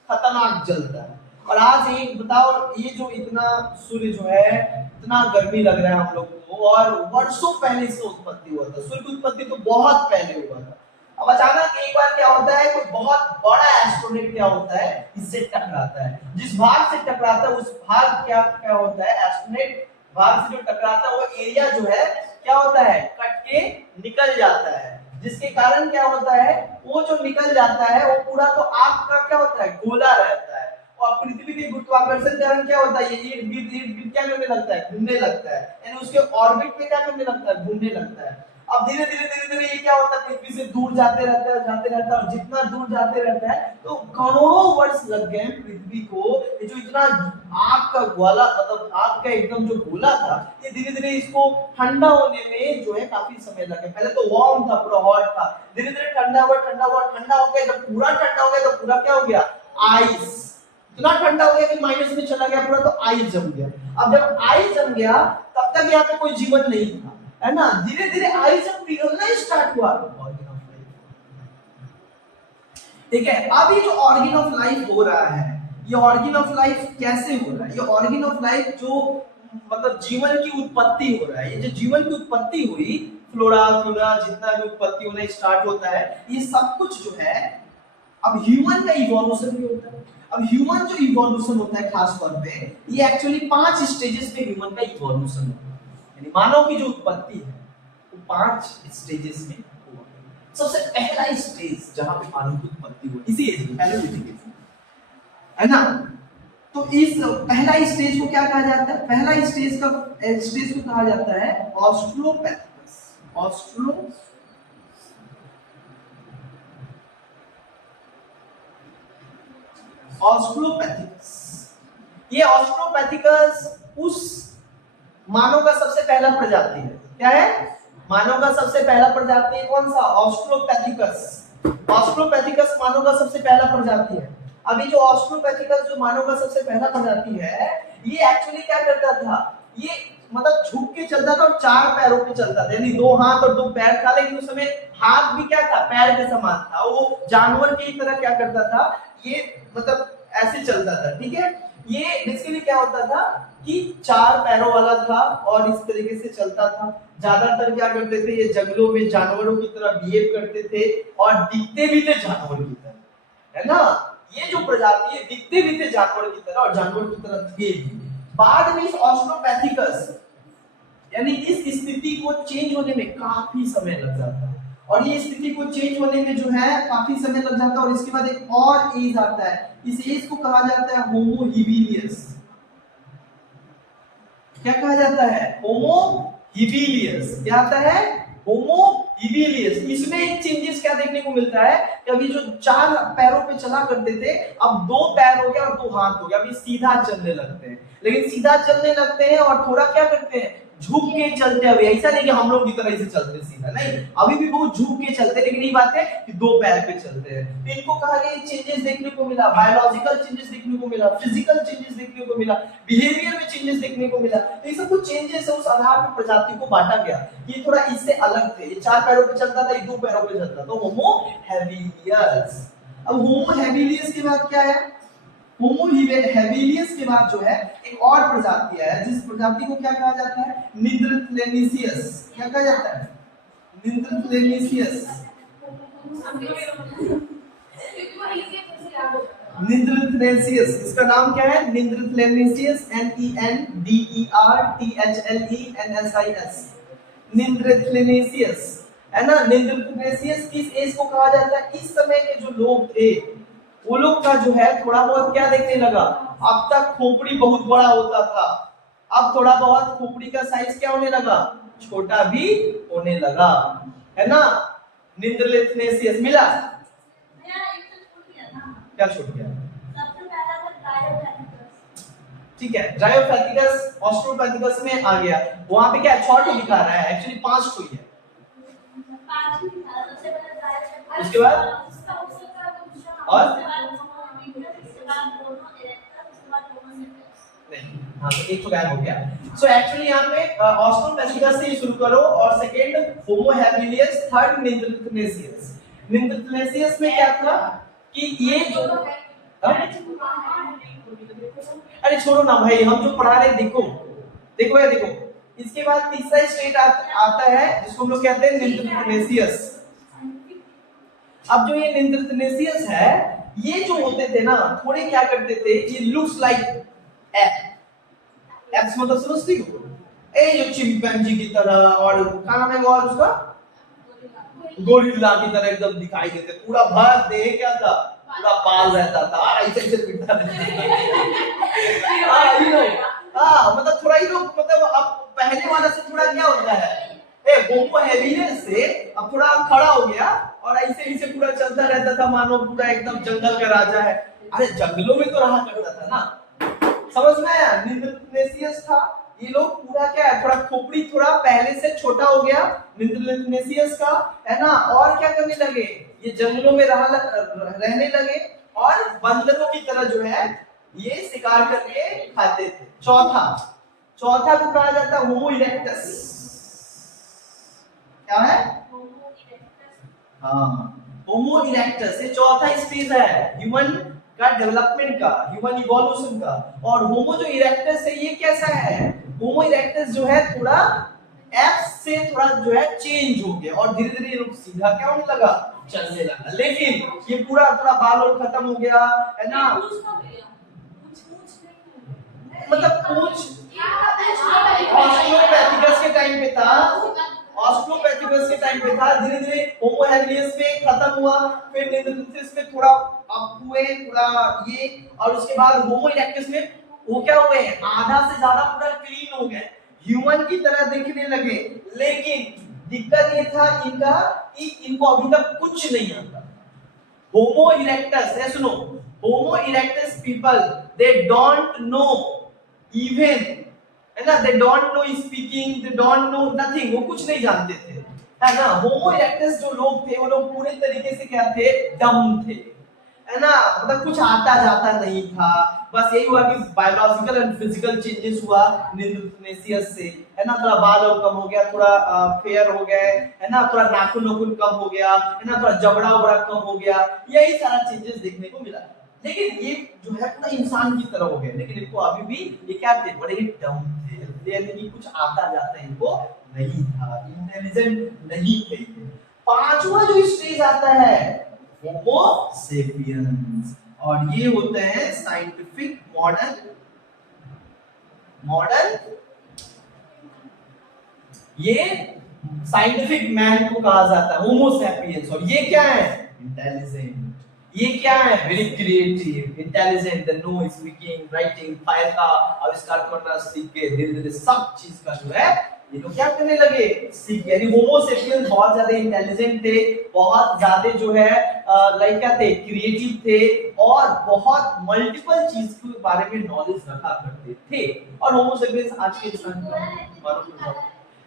खतरनाक जलता है। और आज एक बताओ, ये जो इतना सूर्य जो है, इतना गर्मी लग रहा है हम लोग को, और वर्षों पहले इसका उत्पत्ति हुआ था। सूर्य की उत्पत्ति तो बहुत पहले हुआ था। अब अचानक एक बार क्या होता है, कोई बहुत बड़ा एस्ट्रोनॉट क्या होता है, इससे टकराता है। जिस भाग से टकराता है उस भाग क्या क्या होता है, एस्ट्रोनॉट भाग से जो टकराता है वो एरिया जो है क्या होता है, कट के निकल जाता है, जिसके कारण क्या होता है, वो जो निकल जाता है वो पूरा तो आग का क्या होता है, गोला रहता है। और पृथ्वी के गुरुत्वाकर्षण कारण क्या होता है, ये इर्द गिर्द क्या करने लगता है, घूमने लगता है, यानी उसके ऑर्बिट पे क्या करने लगता है, घूमने लगता है। अब धीरे धीरे ये क्या होता है, पृथ्वी से दूर जाते रहता है, और जितना दूर जाते रहता है तो करोड़ों वर्ष लग गए पृथ्वी को। ये जो इतना आग का गोला, मतलब आग का एकदम जो गोला था, ये धीरे धीरे इसको ठंडा होने में जो है काफी समय लगे। पहले तो वार्म था, पूरा हॉट था, धीरे धीरे ठंडा हुआ, ठंडा हो गया, जब पूरा ठंडा हो गया तो पूरा क्या हो गया, आइस, इतना ठंडा हो गया कि माइनस में चला गया पूरा, तो आइस जम गया। अब जब आइस जम गया तब तक यहाँ पे कोई जीवन नहीं था, है ना। धीरे धीरे आइस जब पिघलना स्टार्ट हुआ, ऑर्गन ऑफ लाइफ, ठीक है। अब ये जो ऑर्गन ऑफ लाइफ हो रहा है, ये ऑर्गन ऑफ लाइफ कैसे हो रहा है? ये ऑर्गन ऑफ लाइफ जो मतलब जीवन की उत्पत्ति हो रहा है, ये जो जीवन की उत्पत्ति हुई, फ्लोरा फ्लोरा जितना भी उत्पत्ति होना स्टार्ट होता है, ये सब कुछ जो है अब ह्यूमन का इवोल्यूशन भी होता है। अब ह्यूमन जो इवोल्यूशन होता है खास तौर पे, ये एक्चुअली 5 स्टेजेस में ह्यूमन का इवोल्यूशन होता है, यानी मानव की जो उत्पत्ति है वो 5 स्टेजेस में हुआ। सबसे पहला स्टेज जहां पे मानव की उत्पत्ति हुई, इसी एज में पैलेयोलिथिक, है ना। तो इस पहला स्टेज को क्या कहा जाता है? पहला स्टेज को कहा जाता है ऑस्ट्रोपैथिकस। ऑस्ट्रोपैथिकस, ये ऑस्ट्रोपैथिकस उस मानव का सबसे पहला प्रजाति है। क्या है? मानव का सबसे पहला प्रजाति कौन सा? ऑस्ट्रोपैथिकस। ऑस्ट्रोपैथिकस मानव का सबसे पहला प्रजाति है। अभी जो ऑस्ट्रोपैथिकस जो मानव का सबसे पहला प्रजाति है, ये एक्चुअली क्या करता था? ये मतलब झुक के चलता था और 4 पैरों पे चलता था, यानी 2 हाथ और 2 पैर था, लेकिन उस समय हाथ भी क्या था? पैर के समान था। वो जानवर की तरह क्या करता था? ये मतलब ऐसे चलता था, ठीक है। ये बेसिकली क्या होता था कि 4 पैरों वाला था और इस तरीके से चलता था। ज्यादातर क्या करते थे? ये जंगलों में जानवरों की तरह बिहेव करते थे और दिखते भी थे जानवर की तरह, है ना। ये जो प्रजाति है दिखते भी थे जानवर की तरह और जानवर की तरह थे भी। बाद में इस ऑस्ट्रोपैथिकस यानी इस स्थिति को चेंज होने में काफी समय लग जाता है, और ये स्थिति को चेंज होने में जो है काफी समय लग जाता है। और इसके बाद एक और एज आता है, इस एज को कहा जाता है होमो हिबिलियस। क्या कहा जाता है? होमो हिबिलियस। क्या आता है? होमो हिबिलियस। इसमें एक चेंजेस क्या देखने को मिलता है कि अभी जो 4 पैरों पे चला करते थे, अब 2 पैर हो गया और 2 हाथ हो गया, अभी सीधा चलने लगते हैं। लेकिन सीधा चलने लगते हैं और थोड़ा क्या करते हैं? झुक के चलते। अभी ऐसा नहीं कि हम लोग की तरह से चलते सीधा, नहीं, अभी भी बहुत झुक के चलते, लेकिन ये बात है कि 2 पैर पे चलते हैं। तो इनको कहा गया चेंजेस देखने को मिला, बायोलॉजिकल चेंजेस देखने को मिला, फिजिकल चेंजेस देखने को मिला, बिहेवियर में चेंजेस देखने को मिला। तो ये सब कुछ चेंजेस है, उस आधार पर प्रजाति को बांटा गया। ये थोड़ा इससे अलग थे, ये 4 पैरों पे चलता था, ये 2 पैरों पे चलता था, होमो हैबिलियस। अब होमो हैबिलियस के बाद क्या है? होमो हैबिलियस के बाद जो है एक और प्रजाति है, जिस प्रजाति को क्या कहा जाता है? निंद्रथ्लेनिसियस। क्या कहा जाता है? निंद्रथ्लेनिसियस। निंद्रथ्लेनिसियस, इसका नाम क्या है? निंद्रथ्लेनिसियस, NENDRTHLENSIS, निंद्रथ्लेनिसियस, है ना। निंद्रथ्लेनिसियस किस एज को कहा जाता है? इस समय के जो लोग थे वो लोग का जो है थोड़ा बहुत क्या देखने लगा? अब तक खोपड़ी बहुत बड़ा होता था, अब थोड़ा बहुत खोपड़ी का साइज क्या होने लगा? छोटा भी होने लगा, है ना। निंद्रथ्लेनिसियस मिला? क्या छूट गया? ठीक है, ड्रायोफैथिकस ऑस्ट्रोपैथिकस में आ गया। वहां पे क्या 6 दिखा रहा है, एक्चुअली 5 ही है। उसके बाद और नहीं, हाँ तो एक तो गायब हो गया। सो एक्चुअली यहाँ पे ऑस्ट्रोपैथिकस से शुरू करो और सेकेंड होमो हैबिलियस, थर्ड निंद्रथ्लेनिसियस। निंद्रथ्लेनिसियस में क्या था कि ये जो अरे छोड़ो ना भाई, हम जो पढ़ा रहे देखो देखो या देखो। इसके बाद तीसरा स्टेट आता है जिसको हम लोग कहते हैं निंद्रथ्लेनिसियस। अब जो ये निंद्रथ्लेनिसियस है, ये जो होते थे ना थोड़े क्या करते थे, ये लुक्स लाइक एप्स मतलब समझती हो? ए जो चिंपैंजी की तरह, और क्या नाम है वो और उसका? गोरिल्ला की तरह एकदम दिखाई देते, पूरा भर देह क्या था? पूरा बाल रहता था, ऐसे ऐसे पिटता मतलब थोड़ा ही लोग मतलब अब पहले वाला से थोड़ा क्या होता है, होमो हैबिलियस से अब थोड़ा खड़ा हो गया और ऐसे ऐसे पूरा चलता रहता था, मानो पूरा एकदम जंगल का राजा है। अरे जंगलों में तो रहा करता था ना, समझ में आया? निंद्रथ्लेनिसियस था, ये लोग पूरा क्या है, थोड़ा खोपड़ी थोड़ा पहले से छोटा हो गया निंद्रथ्लेनिसियस का, है ना। और क्या करने लगे? ये जंगलों में रहने लगे और बंदरों की तरह जो है ये शिकार करके खाते थे। चौथा को कहा जाता है होमो इरेक्टस। क्या है? हाँ, होमो इरेक्टस ये चौथा स्टेज है ह्यूमन का डेवलपमेंट का, ह्यूमन इवोल्यूशन का। और होमो जो इरेक्टस है ये कैसा है? होमो इरेक्टस जो है थोड़ा एफ से थोड़ा जो है चेंज हो गया और धीरे धीरे ये लोग सीधा क्या होने लगा, चलने लगा। लेकिन ये पूरा थोड़ा बाल और खत्म हो गया है ना, मतलब पूछ ऑस्ट्रोपैथिकस के टाइम पे था, ऑस्ट्रोपैथिकस के टाइम पे था, धीरे धीरे होमो हैबिलियस पे खत्म हुआ, फिर नेanderthals पे थोड़ा अप हुए थोड़ा ये, और उसके बाद होमो इरेक्टस में वो क्या हुए आधा से ज्यादा पूरा क्लीन हो गए, ह्यूमन की तरह दिखने लगे। लेकिन दिक्कत ये था इनका कि इनको अभी तक कुछ नहीं आता। होमो इरेक्टस है, सुनो, homo erectus people they don't know even, है ना, they don't know speaking, they don't know nothing, वो कुछ नहीं जानते थे, है ना। होमो इरेक्टस जो लोग थे वो लोग पूरे तरीके से क्या थे, डम थे, है ना, मतलब कुछ आता जाता नहीं था। बस यही हुआ कि बायोलॉजिकल एंड फिजिकल चेंजेस हुआ नेंथरोनेसियस से, है ना, थोड़ा बाल और कम हो गया, थोड़ा फेयर हो गए, है ना, थोड़ा नाखून कम हो गया, है ना, थोड़ा जबड़ा उबड़ा कम हो गया, यही सारा चेंजेस देखने को मिला। लेकिन ये जो है पूरा इंसान की तरह हो गए, लेकिन इनको अभी भी ये क्या थे, बड़े ही डम थे, यानी कि कुछ आता जाता इनको नहीं था, इंटेलिजेंट नहीं थे। पांचवा जो स्टेज आता है होमो सेपियंस, और ये होते हैं साइंटिफिक मॉडर्न ये साइंटिफिक मैन को कहा जाता है होमो सेपियंस। और ये क्या है, इंटेलिजेंट, ये क्या है, very creative, intelligent, the know speaking, writing, fire का आविष्कार करना सीख के धीरे धीरे सब चीज का जो है ये लोग क्या करने लगे, सीख। यानी होमो सेपियंस बहुत ज्यादा इंटेलिजेंट थे, बहुत ज्यादा जो है लाइक क्या थे, क्रिएटिव थे, और बहुत मल्टीपल चीज के बारे में नॉलेज रखा करते थे। और होमो सेपियंस आज के इंसान का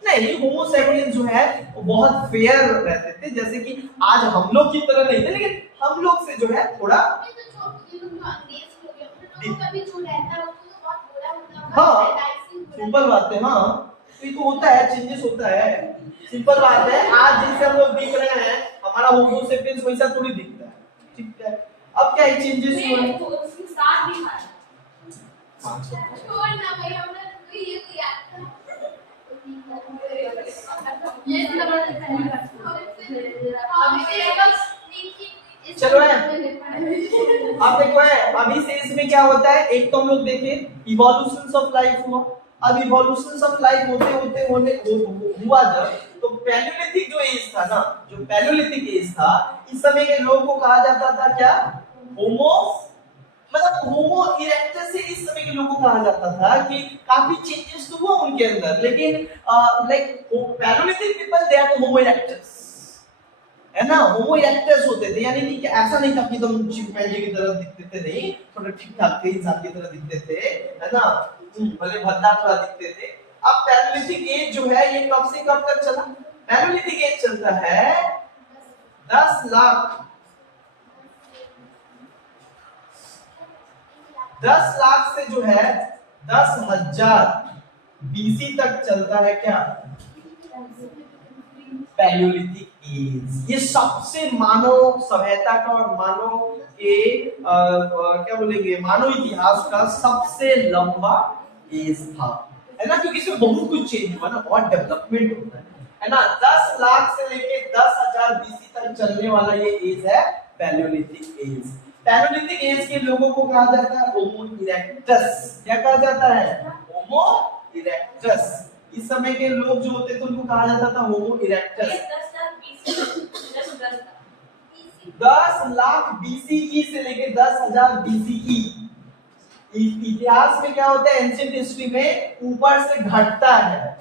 नहीं, होमो सेपियंस जो है वो बहुत फेयर रहते थे, जैसे कि आज हम लोग की तरह नहीं थे, लेकिन हम लोग से जो है थोड़ा हाँ सिंपल बात है, हाँ तो ये तो होता है, चेंजेस होता है, सिंपल बात है। आज जिससे हम लोग दिख रहे हैं हमारा होमो सेपियंस वैसा थोड़ी दिखता है, ठीक है। अब क्या है चेंजेस हुए हैं, चलो है अब देखो है, अभी से इसमें क्या होता है, एक तो हम लोग देखें इवोल्यूशन ऑफ लाइफ हुआ। अब इवोल्यूशन ऑफ लाइफ होते हुआ जब, तो पैलियोलिथिक जो एज था ना, जो पैलियोलिथिक एज था, इस समय के लोगों को कहा जाता था क्या, होमो, मतलब होमो इरेक्टस से इस समय के लोगों को कहा जाता था कि काफी चेंजेस तो हुआ उनके अंदर, लेकिन like palaeolithic people they are homo erectus, है ना, होमो इरेक्टस होते थे, यानी कि ऐसा नहीं था कि तुम चिंपैंजी की तरह दिखते थे, नहीं, थोड़ा ठीक ठाक थे, इंसान की तरह दिखते थे, है ना, भले भद्दा थोड़ा दिखते थे। अब पैलियोलिथिक एज जो है ये कब से कब तक चला, पैलियोलिथिक एज चलता है 10 लाख से जो है 10,000 बीसी तक चलता है क्या, पैलियोलिथिक एज। ये सबसे मानव सभ्यता का और मानव के क्या बोलेंगे, मानव इतिहास का सबसे लंबा एज था, है ना, क्योंकि इसमें बहुत कुछ चेंज हुआ ना, बहुत डेवलपमेंट होता है ना। 10 लाख से लेके 10,000 बीसी तक चलने वाला ये एज है पैलियोलिथिक एज। पैलियोलिथिक एज के लोगों को कहा जाता है होमो इरेक्टस। क्या कहा जाता है, होमो इरेक्टस। इस समय के लोग जो होते थे उनको कहा जाता था होमो इरेक्टस। 10 लाख बीसीई से लेके 10,000 बीसीई। इतिहास में क्या होता है, एंशिएंट हिस्ट्री में ऊपर से घटता है,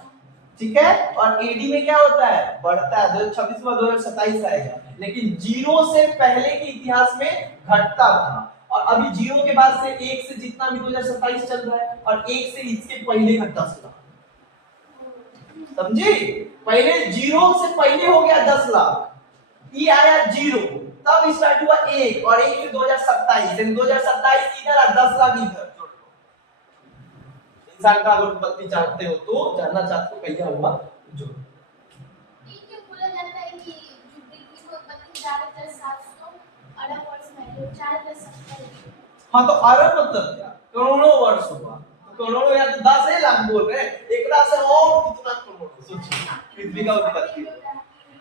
ठीक है, और एडी में क्या होता है, बढ़ता है। 2026 में 2027 आएगा, लेकिन जीरो से पहले के इतिहास में घटता था, और अभी जीरो के बाद से 1 से जितना भी 2027 चल रहा है, और 1 से इसके पहले का 10 लाख, समझे, पहले जीरो से पहले हो गया 10 लाख, ये आया जीरो, तब स्टार्ट हुआ 1 और 1 से 2027 यानी 2027 इधर और 10 लाख इधर। इंसान का अगर उत्पत्ति जानते हो तो जानना चाहते हो क्या हुआ जो ठीक है, बोला जाता है कि जो पृथ्वी को उत्पत्ति 4,700 अरब वर्ष पहले 4,70 हाँ तो अरब मतलब क्या करोड़ों वर्ष हुआ तो करोड़ों या तो 10 लाख बोल रहे हैं एक लाख से और कितना करोड़ सोचिए पृथ्वी का उत्पत्ति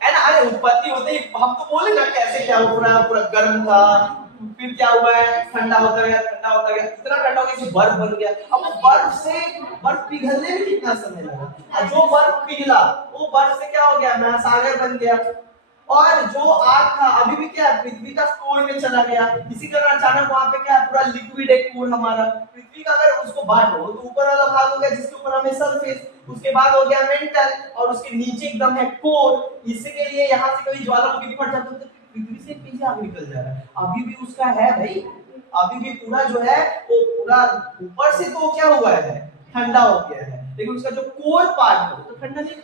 है ना। अरे उत्पत्ति होते ही हम तो बोले ना कैसे क्या हुआ पूरा गर्म था फिर क्या हुआ है ठंडा होता गया इतना ठंडा हो गया कि बर्फ बन गया। अब वो बर्फ पिघलने में कितना समय लगा और जो बर्फ पिघला वो बर्फ से क्या हो गया महासागर बन गया और जो आग था अभी भी क्या पृथ्वी का कोर में चला गया। इसी तरह अचानक वहां पे क्या पूरा लिक्विड एक कोर हमारा पृथ्वी का अगर उसको बांटो तो ऊपर वाला भाग हो गया जिसके ऊपर हमें सरफेस उसके बाद हो गया मेंटल और उसके नीचे एकदम है कोर। इसके लिए यहाँ से कभी ज्वालामुखी फट जाता है तो पृथ्वी से पीछे आग निकल जा रहा है अभी भी उसका है भाई अभी भी पूरा जो है वो पूरा ऊपर से तो क्या हुआ है ठंडा हो गया है लेकिन उसका जो कोर पार्ट है तो ठंडा नहीं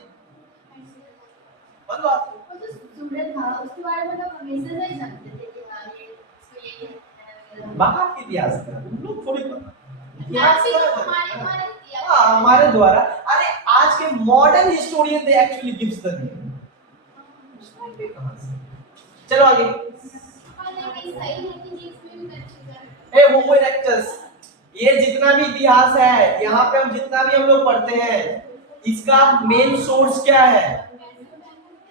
बोलो आप वो तो सूरज था उसके बारे में तो हमेशा से ही जानते थे कि हाँ ये इसको ये कहते हैं बाहर के इतिहास का हम लोग थोड़ी पता इतिहास भी हमारे इतिहास हाँ हमारे द्वारा। अरे आज के modern historian they actually gives the name चलो आगे ए होमो इरेक्टस ये जितना भी इतिहास है यहाँ पे हम जितना भी हम लोग पढ़ते हैं इसका मेन सोर्स क्या है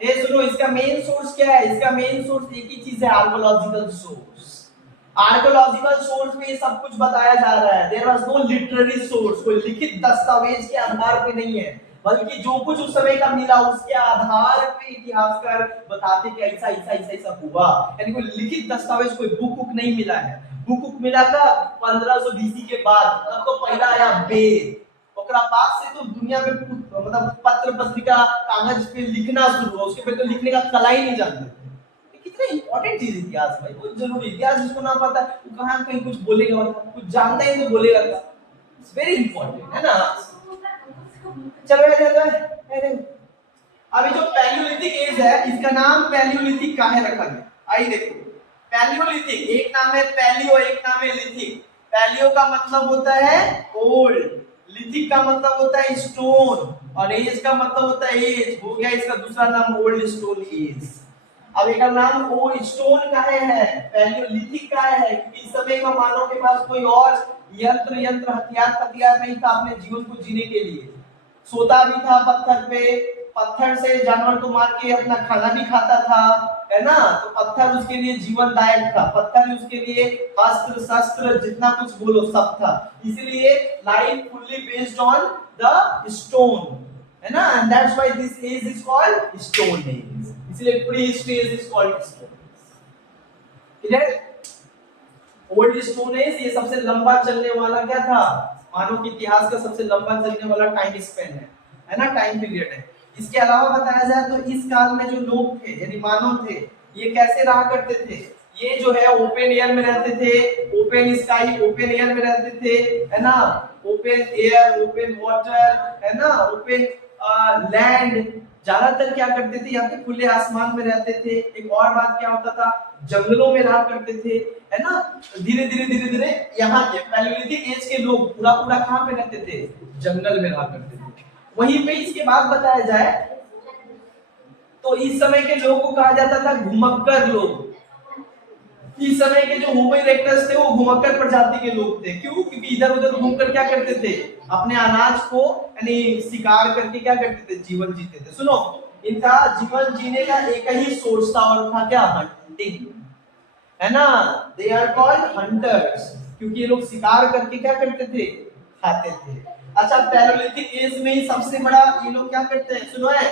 ये सुनो इसका मेन सोर्स क्या है इसका मेन सोर्स एक ही चीज है आर्कोलॉजिकल सोर्स। आर्कोलॉजिकल सोर्स में ये सब कुछ बताया जा रहा है there was no literary source कोई लिखित दस्तावेज के आधार पे नहीं है बल्कि जो कुछ उस समय का मिला उसके आधार पे इतिहासकार बताते कि ऐसा ऐसा ऐसा ऐसा हुआ यानी कोई लिखित दस्तावेज कोई बुक नहीं मिला है। बुक मिला था 1500 बीसी के बाद तब तो पहला आया वेद ओकरा बाद से तो दुनिया में मतलब पत्र पत्रिका कागज पे लिखना शुरू हुआ उसके पहले तो लिखने का कला ही नहीं जानते थे। कितना इंपॉर्टेंट चीज इतिहास भाई बहुत जरूरी इतिहास जिसको ना पता वो कहां कहीं कुछ बोलेगा कुछ जानता ही तो बोलेगा इट्स वेरी इंपॉर्टेंट है ना। चलो अभी जो पैलियोलिथिक एज है इसका नाम पैलियोलिथिक काहे रखा गया आई देखो पैलियोलिथिक एक नाम है पैलियो एक नाम है लिथिक। पैलियो का मतलब होता है ओल्ड लिथिक का मतलब होता है स्टोन और एज का मतलब होता है एज हो गया इसका दूसरा नाम ओल्ड स्टोन एज। अब एक नाम ओल्ड स्टोन का है पैलियोलिथिक का है क्योंकि इस समय में मानव के पास कोई और यंत्र हथियार नहीं था अपने जीवन को जीने के लिए। सोता भी था पत्थर पे पत्थर से जानवर को मार के अपना खाना भी खाता था है ना तो पत्थर उसके लिए जीवनदायक था पत्थर उसके लिए अस्त्र शस्त्र जितना कुछ बोलो सब था इसलिए life fully based on the stone है ना and that's why this age is called stone age इसलिए prehistory age is called stone clear. Old stone age ये सबसे लंबा चलने वाला क्या था मानव के इतिहास का सबसे लंबा चलने वाला टाइम स्पेन है ना टाइम पीरियड है। इसके अलावा बताया जाए तो इस काल में जो लोग थे यानी मानव थे ये कैसे रहा करते थे ये जो है ओपन एयर में रहते थे ओपन स्काई ओपन एयर में रहते थे है ना ओपन एयर ओपन वाटर है ना ओपन लैंड ज्यादातर क्या करते थे यहाँ पे खुले आसमान में रहते थे। एक और बात क्या होता था जंगलों में रहा करते थे है ना। धीरे धीरे यहाँ के पैलियोलिथिक एज के लोग पूरा कहाँ पे रहते थे जंगल में रहा करते थे। वहीं पे इसके बाद बताया जाए तो इस समय के लोगों को कहा जाता था घुमक्कर लोग। इस समय के जो होमो इरेक्टस थे वो घुमक्कर प्रजाति के लोग थे क्यों क्योंकि इधर उधर घूमकर क्या करते थे अपने अनाज को यानी शिकार करके क्या करते थे जीवन जीते थे। सुनो इनका जीवन जीने का एक ही सोर्स था और था क्या हंटिंग है ना दे आर कॉल्ड हंटर्स क्योंकि ये लोग शिकार करके क्या करते थे खाते थे। अच्छा पैलियोलिथिक एज में ही सबसे बड़ा ये लोग क्या करते हैं सुनो है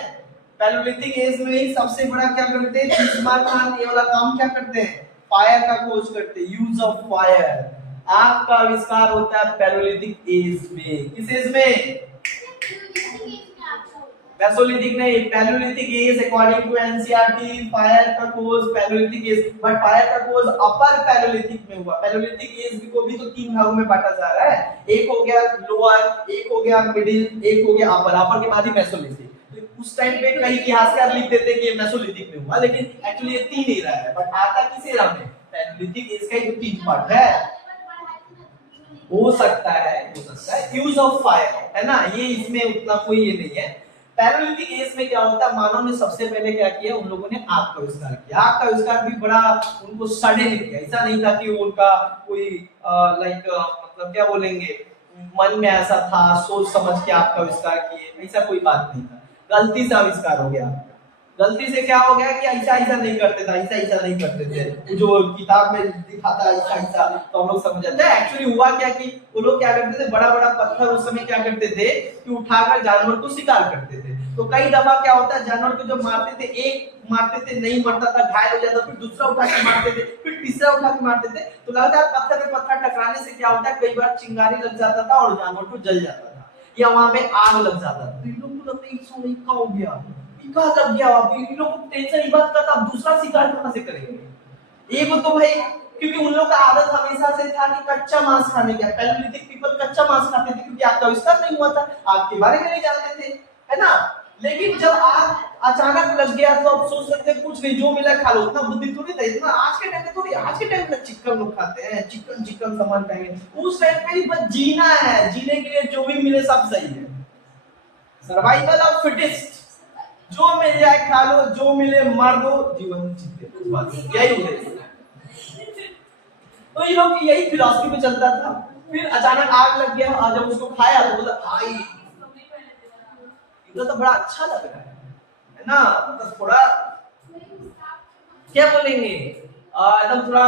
पैलियोलिथिक एज में ही सबसे बड़ा क्या करते हैं इस्माइल खान ये वाला काम क्या करते हैं फायर का खोज करते हैं यूज ऑफ फायर। आग का आविष्कार होता है पैलियोलिथिक एज में किस एज में मेसोलिथिक नहीं palaeolithic age according to NCERT fire का खोज पैलियोलिथिक एज बट फायर का खोज अपर पैलियोलिथिक में हुआ। पैलियोलिथिक एज को भी तो 3 भागों में बांटा जा रहा है एक हो गया लोअर एक हो गया मिडिल एक हो गया अपर के बाद ही मेसोलिथिक। उस टाइम पे कई इतिहासकार लिख देते कि ये मेसोलिथिक में हुआ, लेकिन एक्चुअली ये 3 एरा है, बट आता किस एरा में? पैलेयोलिथिक एज का ही 3 पार्ट है। हो सकता है यूज ऑफ फायर, है ना, ये इसमें उतना कोई ये नहीं है। पैलेयोलिथिक एज में क्या होता है, मानव ने सबसे पहले क्या किया, उन लोगों ने आग का आविष्कार किया। आग का आविष्कार भी बड़ा उनको सडन किया, ऐसा नहीं था कि उनका कोई मतलब क्या बोलेंगे, मन में ऐसा था सोच समझ के आग का आविष्कार किए, ऐसा कोई बात नहीं था, गलती से आविष्कार हो गया। गलती से क्या हो गया कि ऐसा ऐसा नहीं करते थे, ऐसा ऐसा नहीं करते थे, जो किताब में दिखाता ऐसा ऐसा, तो हम लोग समझ जाते हैं। एक्चुअली हुआ क्या कि वो लोग क्या करते थे, बड़ा बड़ा पत्थर उस समय क्या करते थे कि उठाकर जानवर को शिकार करते थे। तो कई दफा क्या होता है, जानवर को जब मारते थे, एक मारते थे नहीं मरता था, घायल हो जाता, फिर दूसरा उठा के मारते थे, फिर तीसरा उठा के मारते थे, तो लगातार पत्थर पे पत्थर टकराने से क्या होता है, कई बार चिंगारी लग जाता था और जानवर को जल जाता था या वहां पे आग लग जाता था। तो इन लोग को लगता है क्या हो गया, क्या लग गया, अभी इन लोग को टेंशन ही बात का, अब दूसरा शिकार कहां से करेंगे। एक तो भाई क्योंकि उन लोग का आदत हमेशा से था कि कच्चा मांस खाने का, पैलेयोलिथिक पीपल कच्चा मांस खाते थे क्योंकि आग का आविष्कार नहीं हुआ था, आग के बारे में नहीं जानते थे, है ना। लेकिन जब आग अचानक लग गया तो अब सोच सकते हैं कुछ नहीं, जो मिला खा लो, उतना बुद्धि थोड़ी था, इतना आज के टाइम में थोड़ी, आज के टाइम में चिकन लोग खाते हैं, चिकन चिकन सामान खाएंगे, उस टाइम पे बस जीना है, जीने के लिए जो भी मिले सब सही है, सर्वाइवल ऑफ फिटेस्ट, जो मिल जाए खा लो, जो मिले मार दो, जीवन जीते, बस यही है। तो ये लोग यही फिलॉसफी पे चलता था। फिर अचानक आग लग गया और जब उसको खाया तो बोला भाई इधर तो बड़ा अच्छा लग रहा है ना, मतलब थोड़ा क्या बोलेंगे, एकदम थोड़ा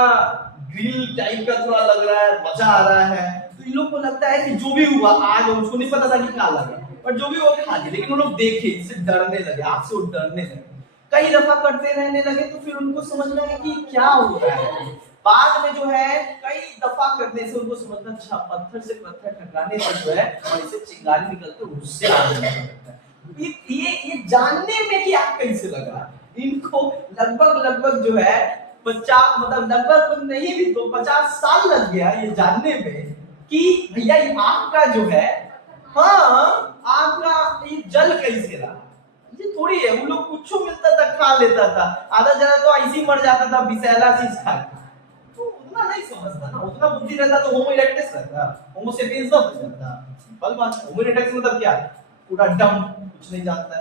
ग्रिल टाइप का थोड़ा लग रहा है, मजा आ रहा है। तो इन लोग को लगता है कि जो भी हुआ आग, उसको नहीं पता था कि क्या लगा, पर जो भी वो खा लिया, लेकिन वो लोग देखे इससे डरने लगे, आग से वो डरने लगे, कई दफा करते रहने लगे, तो फिर उनको समझ में आया कि क्या हो रहा है। बाद में जो है कई दफा करने से उनको समझ में, अच्छा पत्थर से पत्थर टकराने से जो है और इसे चिंगारी निकलते उससे आग लगता है। ये जानने में कि आग कैसे लगा, इनको लगभग जो है 50 मतलब लगभग नहीं भी तो 50 साल लग गया ये जानने में कि भैया ये आग का जो है, हाँ आग का ये जल कैसे रहा। ये थोड़ी है, वो लोग कुछ मिलता था खा लेता था, आधा ज्यादा तो ऐसे ही मर जाता था विषैला चीज खा के, तो उतना नहीं समझता ना, उतना बुद्धि रहता तो होमो इरेक्टस रहता, होमो सेपियंस ना बन जाता। सिंपल बात, होमो इरेक्टस मतलब क्या, पूरा डम, कुछ नहीं जानता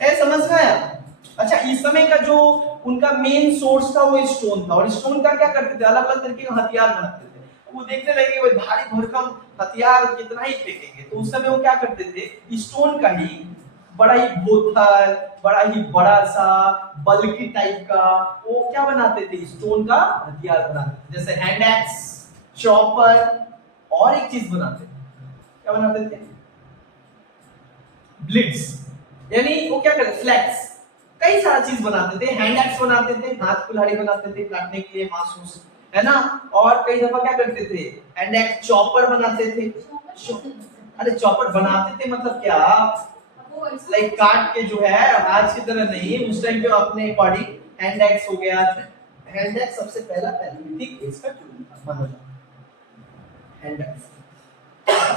है, समझ में आया। अच्छा, इस समय का जो उनका मेन सोर्स था वो स्टोन था, और स्टोन का क्या करते थे, अलग अलग तरीके के हथियार बनाते थे। वो देखने लगे वो भारी भरकम हथियार कितना ही फेंकेंगे, तो उस समय वो क्या करते थे, स्टोन का ही बड़ा ही बोथल, बड़ा ही बड़ा सा बल्कि टाइप का वो क्या बनाते थे, स्टोन का हथियार बनाते थे, जैसे हैंड एक्स, चॉपर, और एक चीज बनाते थे, क्या बनाते थे, ब्लिट्स, यानी वो क्या करते, फ्लैक्स, कई सारा चीज बनाते थे, हैंड एक्स बनाते थे, हाथ कुल्हाड़ी बनाते थे काटने के लिए मांस, है ना। और कई दफा क्या करते थे, हैंड एक्स चॉपर बनाते थे। अरे चॉपर बनाते थे मतलब क्या, लाइक काट के जो है, आज की तरह नहीं, उस टाइम पे अपने अकॉर्डिंग हैंड एक्स हो गया। हैंड एक्स सबसे पहला पैलेयोलिथिक इसका टूल था माना जाता, हैंड एक्स।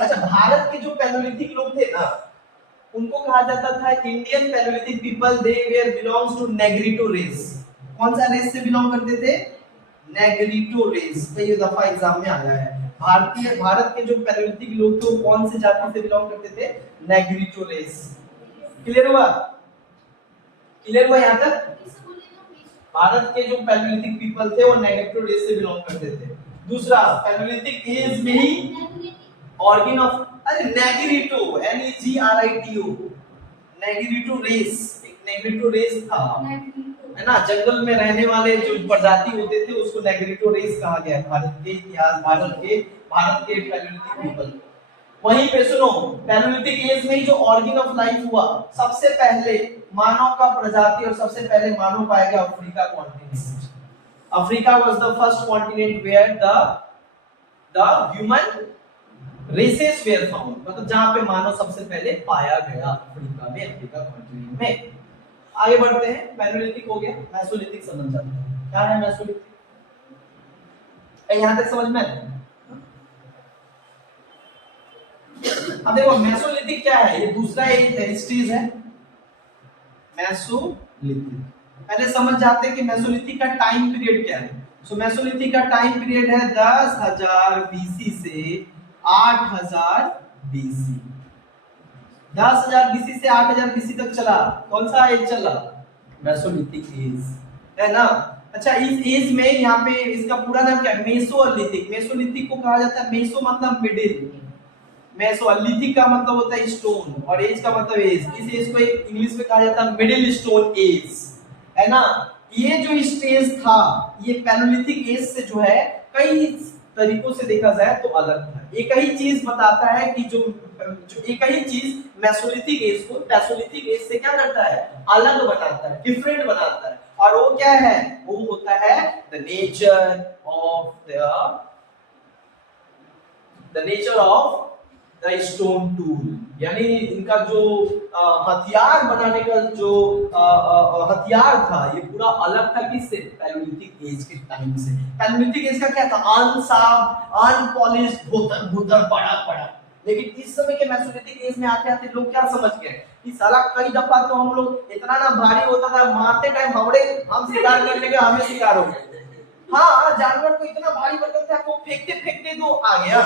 अच्छा, भारत के जो पैलेयोलिथिक लोग थे ना, उनको कहा जाता था Indian palaeolithic people, they were belongs to negrito race. कौन सा रेस से बिलोंग करते थे, नेग्रिटो रेस। कई दफा एग्जाम में आया है, भारत के जो पैलेयोलिथिक लोग थे वो कौन से जाति से बिलोंग करते थे, नेग्रिटो रेस। क्लियर हुआ, क्लियर हुआ यहाँ तक। भारत के जो पैलेयोलिथिक पीपल थे वो नेग्रिटो रेस से बिलोंग करते थे। दूसरा, पैलेयोलिथिक एज में ही ऑर्गन ऑफ, अरे नेग्रिटो, NEGRITO, नेग्रिटो रेस, एक नेग्रिटो रेस था, है ना, जंगल में रहने वाले जो प्रजाति होते थे उसको नेग्रिटो रेस कहा गया। भारत के इतिहास, भारत के पैलेयोलिथिक पीपल। वहीं पे सुनो, पैलेयोलिथिक एज में ही जो ऑर्गन ऑफ लाइफ हुआ, सबसे पहले मानव का प्रजाति और सबसे पहले मानव पाया गया Africa continent. Africa was the first continent where the human races were found, मतलब जहां पे मानव सबसे पहले पाया गया, अफ्रीका में, अफ्रीका कॉन्टिनेंट में। आगे बढ़ते हैं, पैलेयोलिथिक हो गया, मेसोलिथिक समझ जाते हैं। क्या है मेसोलिथिक, यहां तक समझ में अब देखो मेसोलिथिक क्या है, ये दूसरा स्टेज है मेसोलिथिक। पहले समझ जाते हैं कि मेसोलिथिक का टाइम पीरियड क्या है। सो मेसोलिथिक का टाइम पीरियड है 10,000 बीसी से 8,000 बीसी। 10,000 बीसी से 8,000 बीसी तक चला, कौन सा एज चला, मेसोलिथिक एज, है ना। अच्छा इस एज में यहाँ पे इसका पूरा नाम क्या है, मेसोलिथिक। मेसोलिथिक को कहा जाता है, मेसो मतलब मिडिल, मेसोलिथिक का मतलब होता है स्टोन और एज का मतलब एज। इस एज को इंग्लिश में कहा जाता है मिडिल स्टोन एज, है ना। ये जो स्टेज था ये पैलोलिथिक एज से जो है कई तरीकों से देखा जाए तो अलग था। एक ही चीज बताता है कि जो एक ही चीज मेसोलिथिक एज को पैसोलिथिक एज से क्या करता है, अलग बनाता है, डिफरेंट बनाता है। और वो क्या है, वो होता है the nature of the stone tool, यानी इनका जो हथियार बनाने का जो हथियार था ये पूरा अलग था किससे, पैलोलिथिक एज के टाइम से। पैलोलिथिक एज का क्या था, अनसाफ अनपॉलिश्ड भूतर पड़ा। लेकिन इस समय के मेसोलिथिक एज में आते आते लोग क्या समझ गए कि साला कई दफा तो हम लोग इतना ना भारी होता था, मारते टाइम हम शिकार कर लेंगे, हमें शिकार हो गए। हाँ जानवर को इतना भारी बर्तन था वो फेंकते तो आ गया।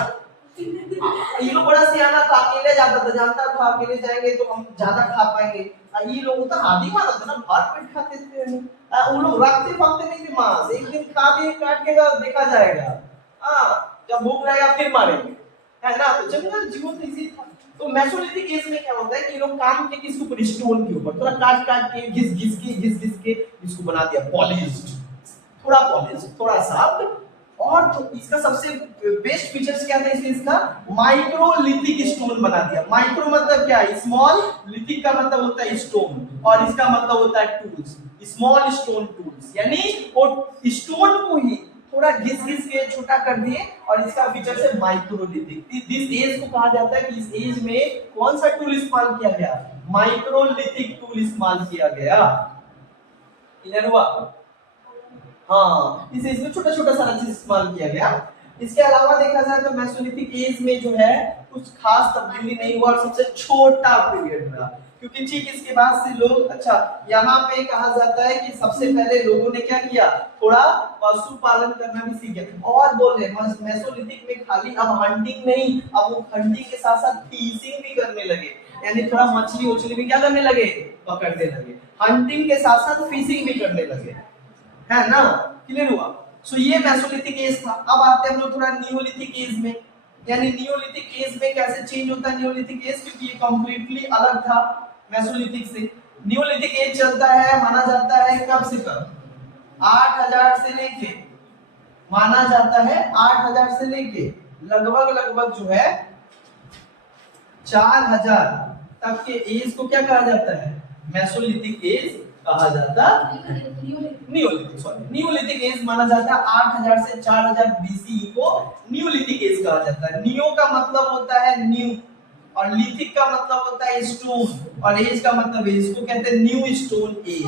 ये लोग बड़ा सियाना था, अकेले जाता था, जानता था अकेले जाएंगे तो हम ज्यादा खा पाएंगे। ये लोग तो आदि माना था ना, भर पेट खाते थे। वो लोग रखते फाकते नहीं थे मांस, एक दिन खा के काट के देखा जाएगा। हाँ जब भूख लगेगा फिर मारेंगे, है ना। तो जंगल जीवन तो इसी था। तो मेसोलिथिक एज में क्या होता है कि लोग काम के किसके ऊपर, स्टोन के ऊपर, थोड़ा काट के घिस के इसको बना दिया पॉलिश्ड, थोड़ा पॉलिश्ड थोड़ा साफ। और तो इसका सबसे बेस्ट फीचर्स क्या था इसका, माइक्रोलिथिक स्टोन बना दिया। माइक्रो मतलब क्या है, स्मॉल, लिथिक का मतलब होता है स्टोन और इसका मतलब होता है टूल्स, स्मॉल स्टोन टूल्स, यानी वो स्टोन को ही थोड़ा घिस के छोटा कर दिए और इसका फीचर है माइक्रोलिथिक। दिस एज को कहा जाता है कि इस एज में कौन सा टूल इस्तेमाल किया गया, माइक्रोलिथिक टूल इस्तेमाल किया गया। क्लियर हुआ। हाँ इस एज में छोटा छोटा सारा चीज इस्तेमाल किया गया। इसके अलावा देखा जाए तो मेसोलिथिक एज में जो है कुछ खास तब्दीली नहीं हुआ और सबसे छोटा पीरियड रहा, क्योंकि ठीक इसके बाद से लोग, अच्छा यहाँ पे कहा जाता है कि सबसे पहले लोगों ने क्या किया, थोड़ा पशुपालन करना भी सीख गया। और बोल रहे मेसोलिथिक में खाली अब हंटिंग नहीं, अब वो हंटिंग के साथ साथ फिशिंग भी करने लगे, यानी थोड़ा मछली उछली भी क्या करने लगे, पकड़ने लगे। हंटिंग के साथ साथ फिशिंग भी करने लगे, है ना। क्लियर हुआ। सो ये मेसोलिथिक एज था। अब आते हैं हम लोग थोड़ा नियोलिथिक एज में, यानी नियोलिथिक एज में कैसे चेंज होता है नियोलिथिक एज, क्योंकि ये कंप्लीटली अलग था मेसोलिथिक से। नियोलिथिक एज चलता है माना जाता है कब से कब, 8,000 से लेके, माना जाता है 8,000 से लेके लगभग जो है 4,000 तक के एज को क्या कहा जाता है, मेसोलिथिक एज कहा जाता है। नियोलिथिक एज माना जाता है 8,000 से 4,000 बीसी को नियोलिथिक एज कहा जाता है। नियो का मतलब होता है न्यू और लिथिक का मतलब होता है स्टोन और एज का मतलब है, इसको कहते हैं न्यू स्टोन एज,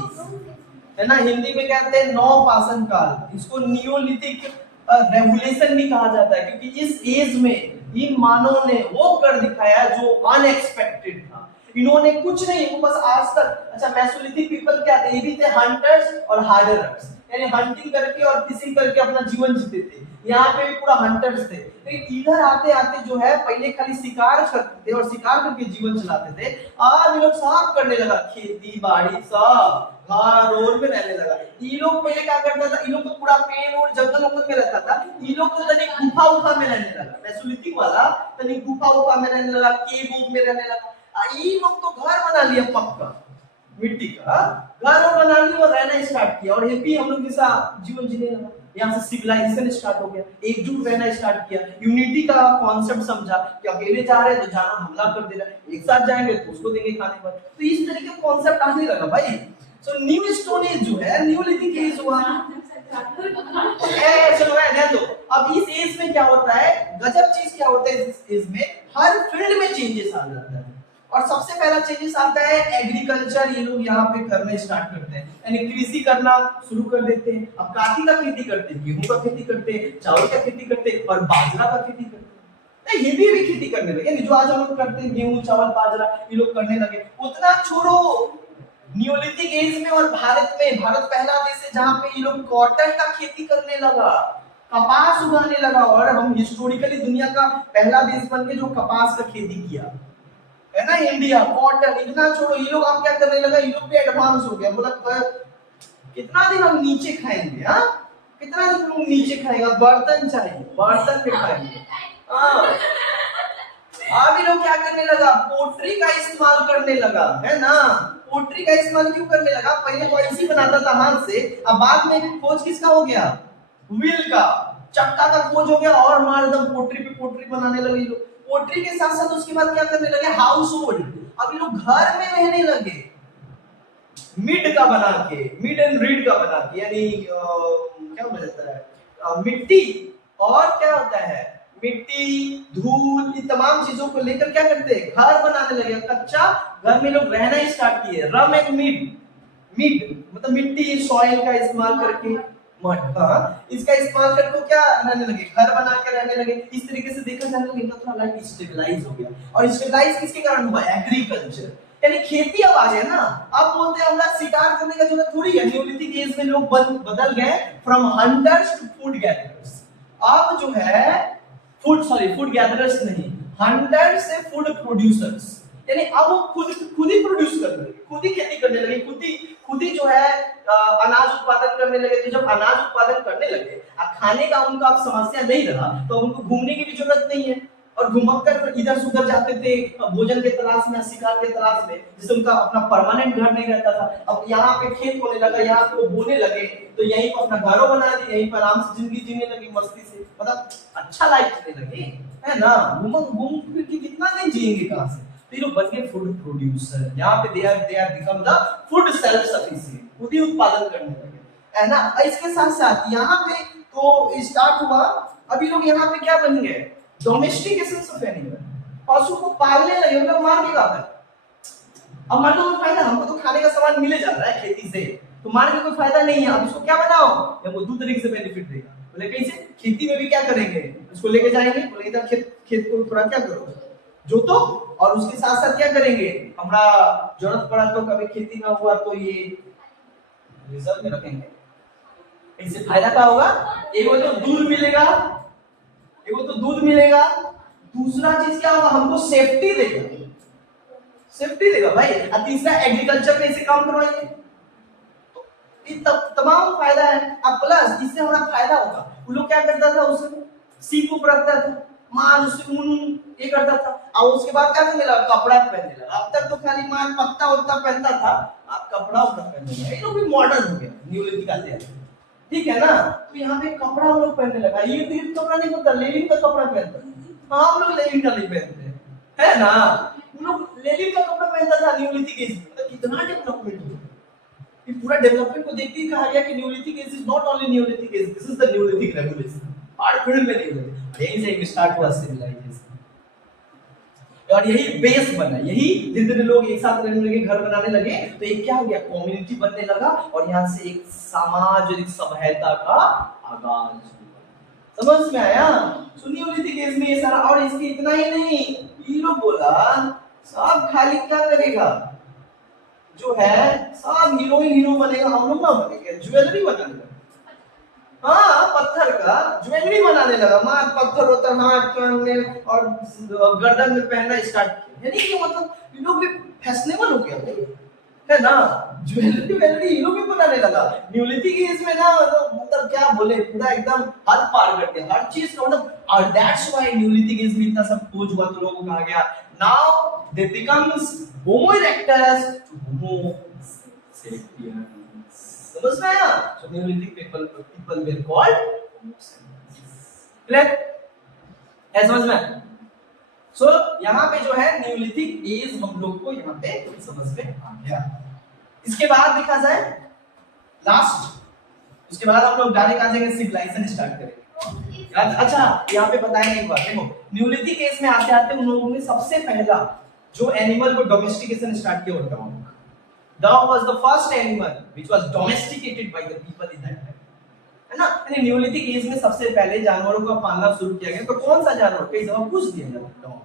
है ना। हिंदी में कहते हैं नवपाषाण काल। इसको नियोलिथिक रेवोल्यूशन भी कहा जाता है, क्योंकि इस एज में इन मानव ने वो कर दिखाया जो अनएक्सपेक्टेड था। इन्होंने कुछ नहीं, वो बस आज तक, अच्छा मेसोलिथिक पीपल क्या थे, ये भी थे हंटर्स और हार्डरर्स, यानी हंटिंग करके और फिशिंग करके अपना जीवन जीते थे। यहाँ पे भी पूरा हंटर्स थे, लेकिन इधर आते आते जो है पहले खाली शिकार करते थे और शिकार करके जीवन चलाते थे। आज लोग सब करने लगा, खेती बाड़ी सब, हाँ रोड में रहने लगा। ये लोग पहले क्या करता था, ये लोग तो पूरा पेड़ और जंगल में रहता था, ये लोग तो तनिक गुफा में रहने लगा। मेसोलिथिक वाला तनिक गुफा में रहने लगा, केव में रहने लगा। ये लोग तो घर बना लिया पक्का मिट्टी का, घर और बना लिया और रहना स्टार्ट किया और हैप्पी हम लोग के साथ जीवन जीने लगा। यहाँ से सिविलाइजेशन स्टार्ट हो गया, एकजुट रहना स्टार्ट किया, यूनिटी का कॉन्सेप्ट समझा कि अकेले जा रहे हैं तो जानवर हमला कर दे रहा है, एक साथ जाएंगे तो उसको देंगे खाने पर। तो इस तरीके का कॉन्सेप्ट आने लगा भाई। सो न्यू स्टोन एज जो है नियोलिथिक एज हुआ। चलो रहने दो। अब इस एज में क्या होता है, गजब चीज क्या होता है इस एज में, हर फील्ड में चेंजेस आ जाता है। और सबसे पहला चेंजेस आता है एग्रीकल्चर, ये लोग यहाँ पे करना स्टार्ट करते हैं, यानी कृषि करना शुरू कर देते हैं। अब काफी का खेती करते हैं, गेहूं का खेती करते हैं, चावल का खेती करते हैं और बाजरा का खेती करते हैं। नहीं, ये भी खेती करने लगे, जो आज हम लोग करते हैं गेहूं चावल बाजरा, ये लोग करने लगे। उतना छोड़ो, नियोलिथिक एज में और भारत पहला देश है जहां पे ये लोग कॉटन का खेती करने लगा, कपास उगाने लगा, और हम हिस्टोरिकली दुनिया का पहला देश बन के जो कपास का खेती किया है ना, इंडिया। कॉटन इतना छोड़ो, ये लोग अब क्या करने लगा, ये लोग भी एडवांस हो गया। बोला कितना दिन हम नीचे खाएंगे, हाँ कितना दिन हम नीचे खाएगा, बर्तन चाहिए, बर्तन में खाएंगे। हाँ, अब ये लोग क्या करने लगा, पोट्री का इस्तेमाल करने लगा, है ना। पोट्री का इस्तेमाल क्यों करने लगा, पहले तो ऐसे ही बनाता था हाथ से, अब बाद में खोज किसका हो गया, व्हील का, चक्का का खोज हो गया, और मार एकदम पोट्री पे पोट्री बनाने लगे लोग। पोट्री के साथ साथ उसके बाद क्या करने लगे, हाउस होल्ड, अब ये लोग घर में रहने लगे, मिड का बना के, मिड एंड रीड का बना के, यानी क्या बोला जाता है, मिट्टी और क्या होता है, मिट्टी धूल, ये तमाम चीजों को लेकर क्या करते हैं, घर बनाने लगे। कच्चा घर में लोग रहना ही स्टार्ट किए। रम एंड मिड, मिड मतलब मिट्टी, सॉइल का इस्तेमाल करके, मड, हाँ, इसका इस्तेमाल करके क्या रहने लगे, घर बना के रहने लगे। इस तरीके से देखा जाने लगे, इनका थोड़ा लाइफ स्टेबलाइज हो गया। और स्टेबलाइज किसके कारण हुआ, एग्रीकल्चर, यानी खेती अब आ गया ना। अब बोलते हैं हमरा शिकार करने का जरूरत थोड़ी है। नियोलिथिक एज में लोग बदल गए from hunters to food gatherers. अब जो है फूड गैदरर्स नहीं, हंटर्स से फूड प्रोड्यूसर्स, यानी अब वो खुद ही प्रोड्यूस करने लगे, खुद ही खेती करने लगे, खुद ही जो है अनाज उत्पादन करने लगे। तो जब अनाज उत्पादन करने लगे, खाने का उनका अब समस्या नहीं रहा, तो उनको घूमने की भी जरूरत नहीं है, और घुमक्कर इधर से उधर जाते थे भोजन के तलाश में, शिकार के तलाश में, जिससे उनका अपना परमानेंट घर नहीं रहता था। अब यहाँ पे खेत होने लगा, यहाँ पे वो बोने लगे, तो यहीं पर अपना घरों बना दिए, यहीं पर आराम से जिंदगी जीने लगे, मस्ती से, मतलब अच्छा लाइफ जीने लगे, है ना। घूम फिर के कितना दिन जिएंगे कहाँ से, तो ये लोग बन गए फूड प्रोड्यूसर। यहाँ पे they are become the food self sufficient, खुद ही उत्पादन करने लगे, है ना। इसके साथ साथ यहाँ पे तो स्टार्ट हुआ, अभी लोग यहाँ पे क्या बन गए, डोमेस्टिकेशन ऑफ एनिमल, पशु को पालने लगे, मतलब मार के खा। अब मार के कोई फायदा, हमको तो खाने का सामान मिले जा रहा है खेती से, तो मार के कोई फायदा नहीं है। अब इसको क्या बनाओ, हमको दो तरीके से बेनिफिट देगा। बोले कैसे, खेती में भी क्या करेंगे, उसको लेके जाएंगे, बोले इधर खेत को थोड़ा क्या करो, जोतो, और उसके साथ साथ क्या करेंगे, हमारा जरूरत पड़ा तो कभी खेती ना हुआ तो ये रिजर्व में रखेंगे। इससे फायदा क्या होगा, एक तो दूध मिलेगा, दूसरा चीज क्या होगा, हमको सेफ्टी देगा भाई, और तीसरा एग्रीकल्चर में इसे काम करवाएंगे, तो ये तमाम फायदा है। अब प्लस इससे हमारा फायदा होगा। वो लोग क्या करता था, उससे सीप को रखता था, मार उससे ये करता था, और उसके बाद क्या करने लगा, कपड़ा पहनने लगा। अब तक तो खाली मार पत्ता उत्ता पहनता था, अब कपड़ा उत्ता पहनने लगा। ये लोग भी मॉडर्न हो गया, नियोलिथिक आते हैं, ठीक है ना। तो यहाँ पे कपड़ा वो लोग पहनने लगा। ये कपड़ा नहीं पहनता, लेनिन का कपड़ा पहनता। हाँ, हम लोग लेनिन का नहीं पहनते, है ना। हम लोग लेनिन का कपड़ा पहनता था नियोलिथिक एज में। मतलब कितना डेवलपमेंट हुआ, ये पूरा डेवलपमेंट को देखते ही कहा गया कि neolithic age is not only neolithic age, this is the neolithic revolution. और फिर में नियोलिथिक, यहीं से स्टार्ट हुआ सिविलाइजेशन, और यही बेस बना। यही धीरे धीरे लोग एक साथ रहने लगे, घर बनाने लगे, तो एक क्या हो गया, कम्युनिटी बनने लगा, और यहाँ से एक सामाजिक सभ्यता का आगाज हुआ। समझ में आया, नियोलिथिक एज में ये सारा। और इसके इतना ही नहीं, ये लोग बोला सब खाली क्या करेगा, जो है सब हीरो बनेगा, हम लोग ना बनेंगे, ज्वेलरी बनाने लगा। हाँ, पत्थर का ज्वेलरी बनाने लगा, मार पत्थर होता हाथ कान में और गर्दन में पहनना स्टार्ट किया। यानी कि मतलब ये लोग भी फैशनेबल हो गया भाई, है ना। ज्वेलरी ये लोग भी बनाने लगा। नियोलिथिक एज में ना मतलब क्या बोले, पूरा एकदम हद पार कर दिया हर चीज का, मतलब। और दैट्स व्हाई नियोलिथिक एज में इतना सब खोज हुआ, तो लोगों को कहा गया now they becomes homo erectus to homo sapiens. समझ में आया। So Neolithic people were called Homo sapiens. Clear? है समझ में? So यहाँ पे जो है Neolithic एज हम लोग को यहाँ पे समझ में आ गया। इसके बाद देखा जाए लास्ट, उसके बाद हम लोग डायरेक्ट आ जाएंगे सिविलाइजेशन स्टार्ट करेंगे। अच्छा, यहाँ पे बताएंगे एक बात, देखो न्यूलिथिक एज में आते आते उन लोगों ने सबसे पहला जो एनिमल को डोमेस्टिकेशन स्टार्ट किया होता है, dog was the first animal which was domesticated by the people in that time, है ना। यानी न्यूलिथिक एज में सबसे पहले जानवरों का पालना शुरू किया गया, तो कौन सा जानवर, कई दफा पूछ दिया जाता है।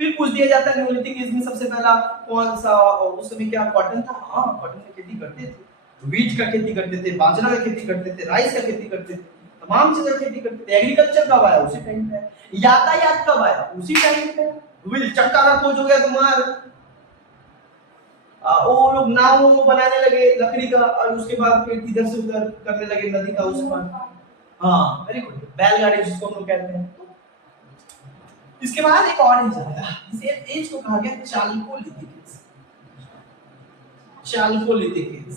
फिर पूछ दिया जाता है न्यूलिथिक एज में सबसे पहला कौन सा, उस समय क्या कॉटन था, हाँ कॉटन की खेती करते थे, वीट का खेती करते थे, बाजरा का खेती करते थे, राइस का खेती करते थे, तमाम चीजों की खेती करते थे। एग्रीकल्चर कब आया, उसी टाइम पे। यातायात कब आया, उसी टाइम पे। व्हील चक्का का खोज हो गया तुम्हारा, वो लोग नाव बनाने लगे लकड़ी का, और उसके बाद फिर इधर से उधर करने लगे नदी का उस पर। हाँ वेरी गुड, बैलगाड़ी जिसको हम लोग कहते हैं। इसके बाद एक और एज आया, इस एज को कहा गया चाल्कोलिथिक एज। चाल्कोलिथिक एज,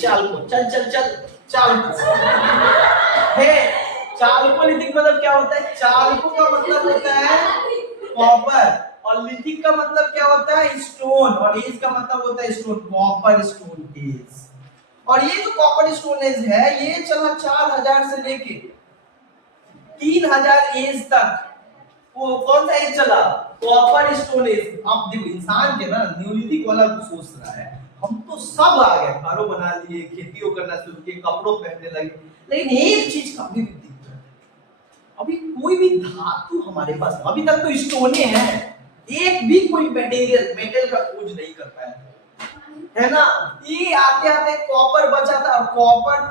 चाल्को, चल चल चल चाल्को है। चाल्कोलिथिक मतलब क्या होता है, चाल्को का मतलब होता है कॉपर, और लिथिक का मतलब क्या होता है, स्टोन, और एज का मतलब होता है स्टोन, कॉपर स्टोन एज। और ये जो कॉपर स्टोन एज है, ये चला 4000 से लेके 3000 एज तक। वो कौन सा एज चला, कॉपर स्टोन एज। अब देखो इंसान के ना न्यूलिथिक वाला सोच रहा है, हम तो सब आ गए, घरों बना लिए, खेतियों करना शुरू किए, कपड़ों पहनने लगे, लेकिन एक चीज का अभी भी दिक्कत है, अभी कोई भी धातु हमारे पास, अभी तक तो स्टोने हैं, एक भी कोई मटेरियल, मेटल का खोज नहीं कर पाया है ना। ये आते आते कॉपर बचा था, कॉपर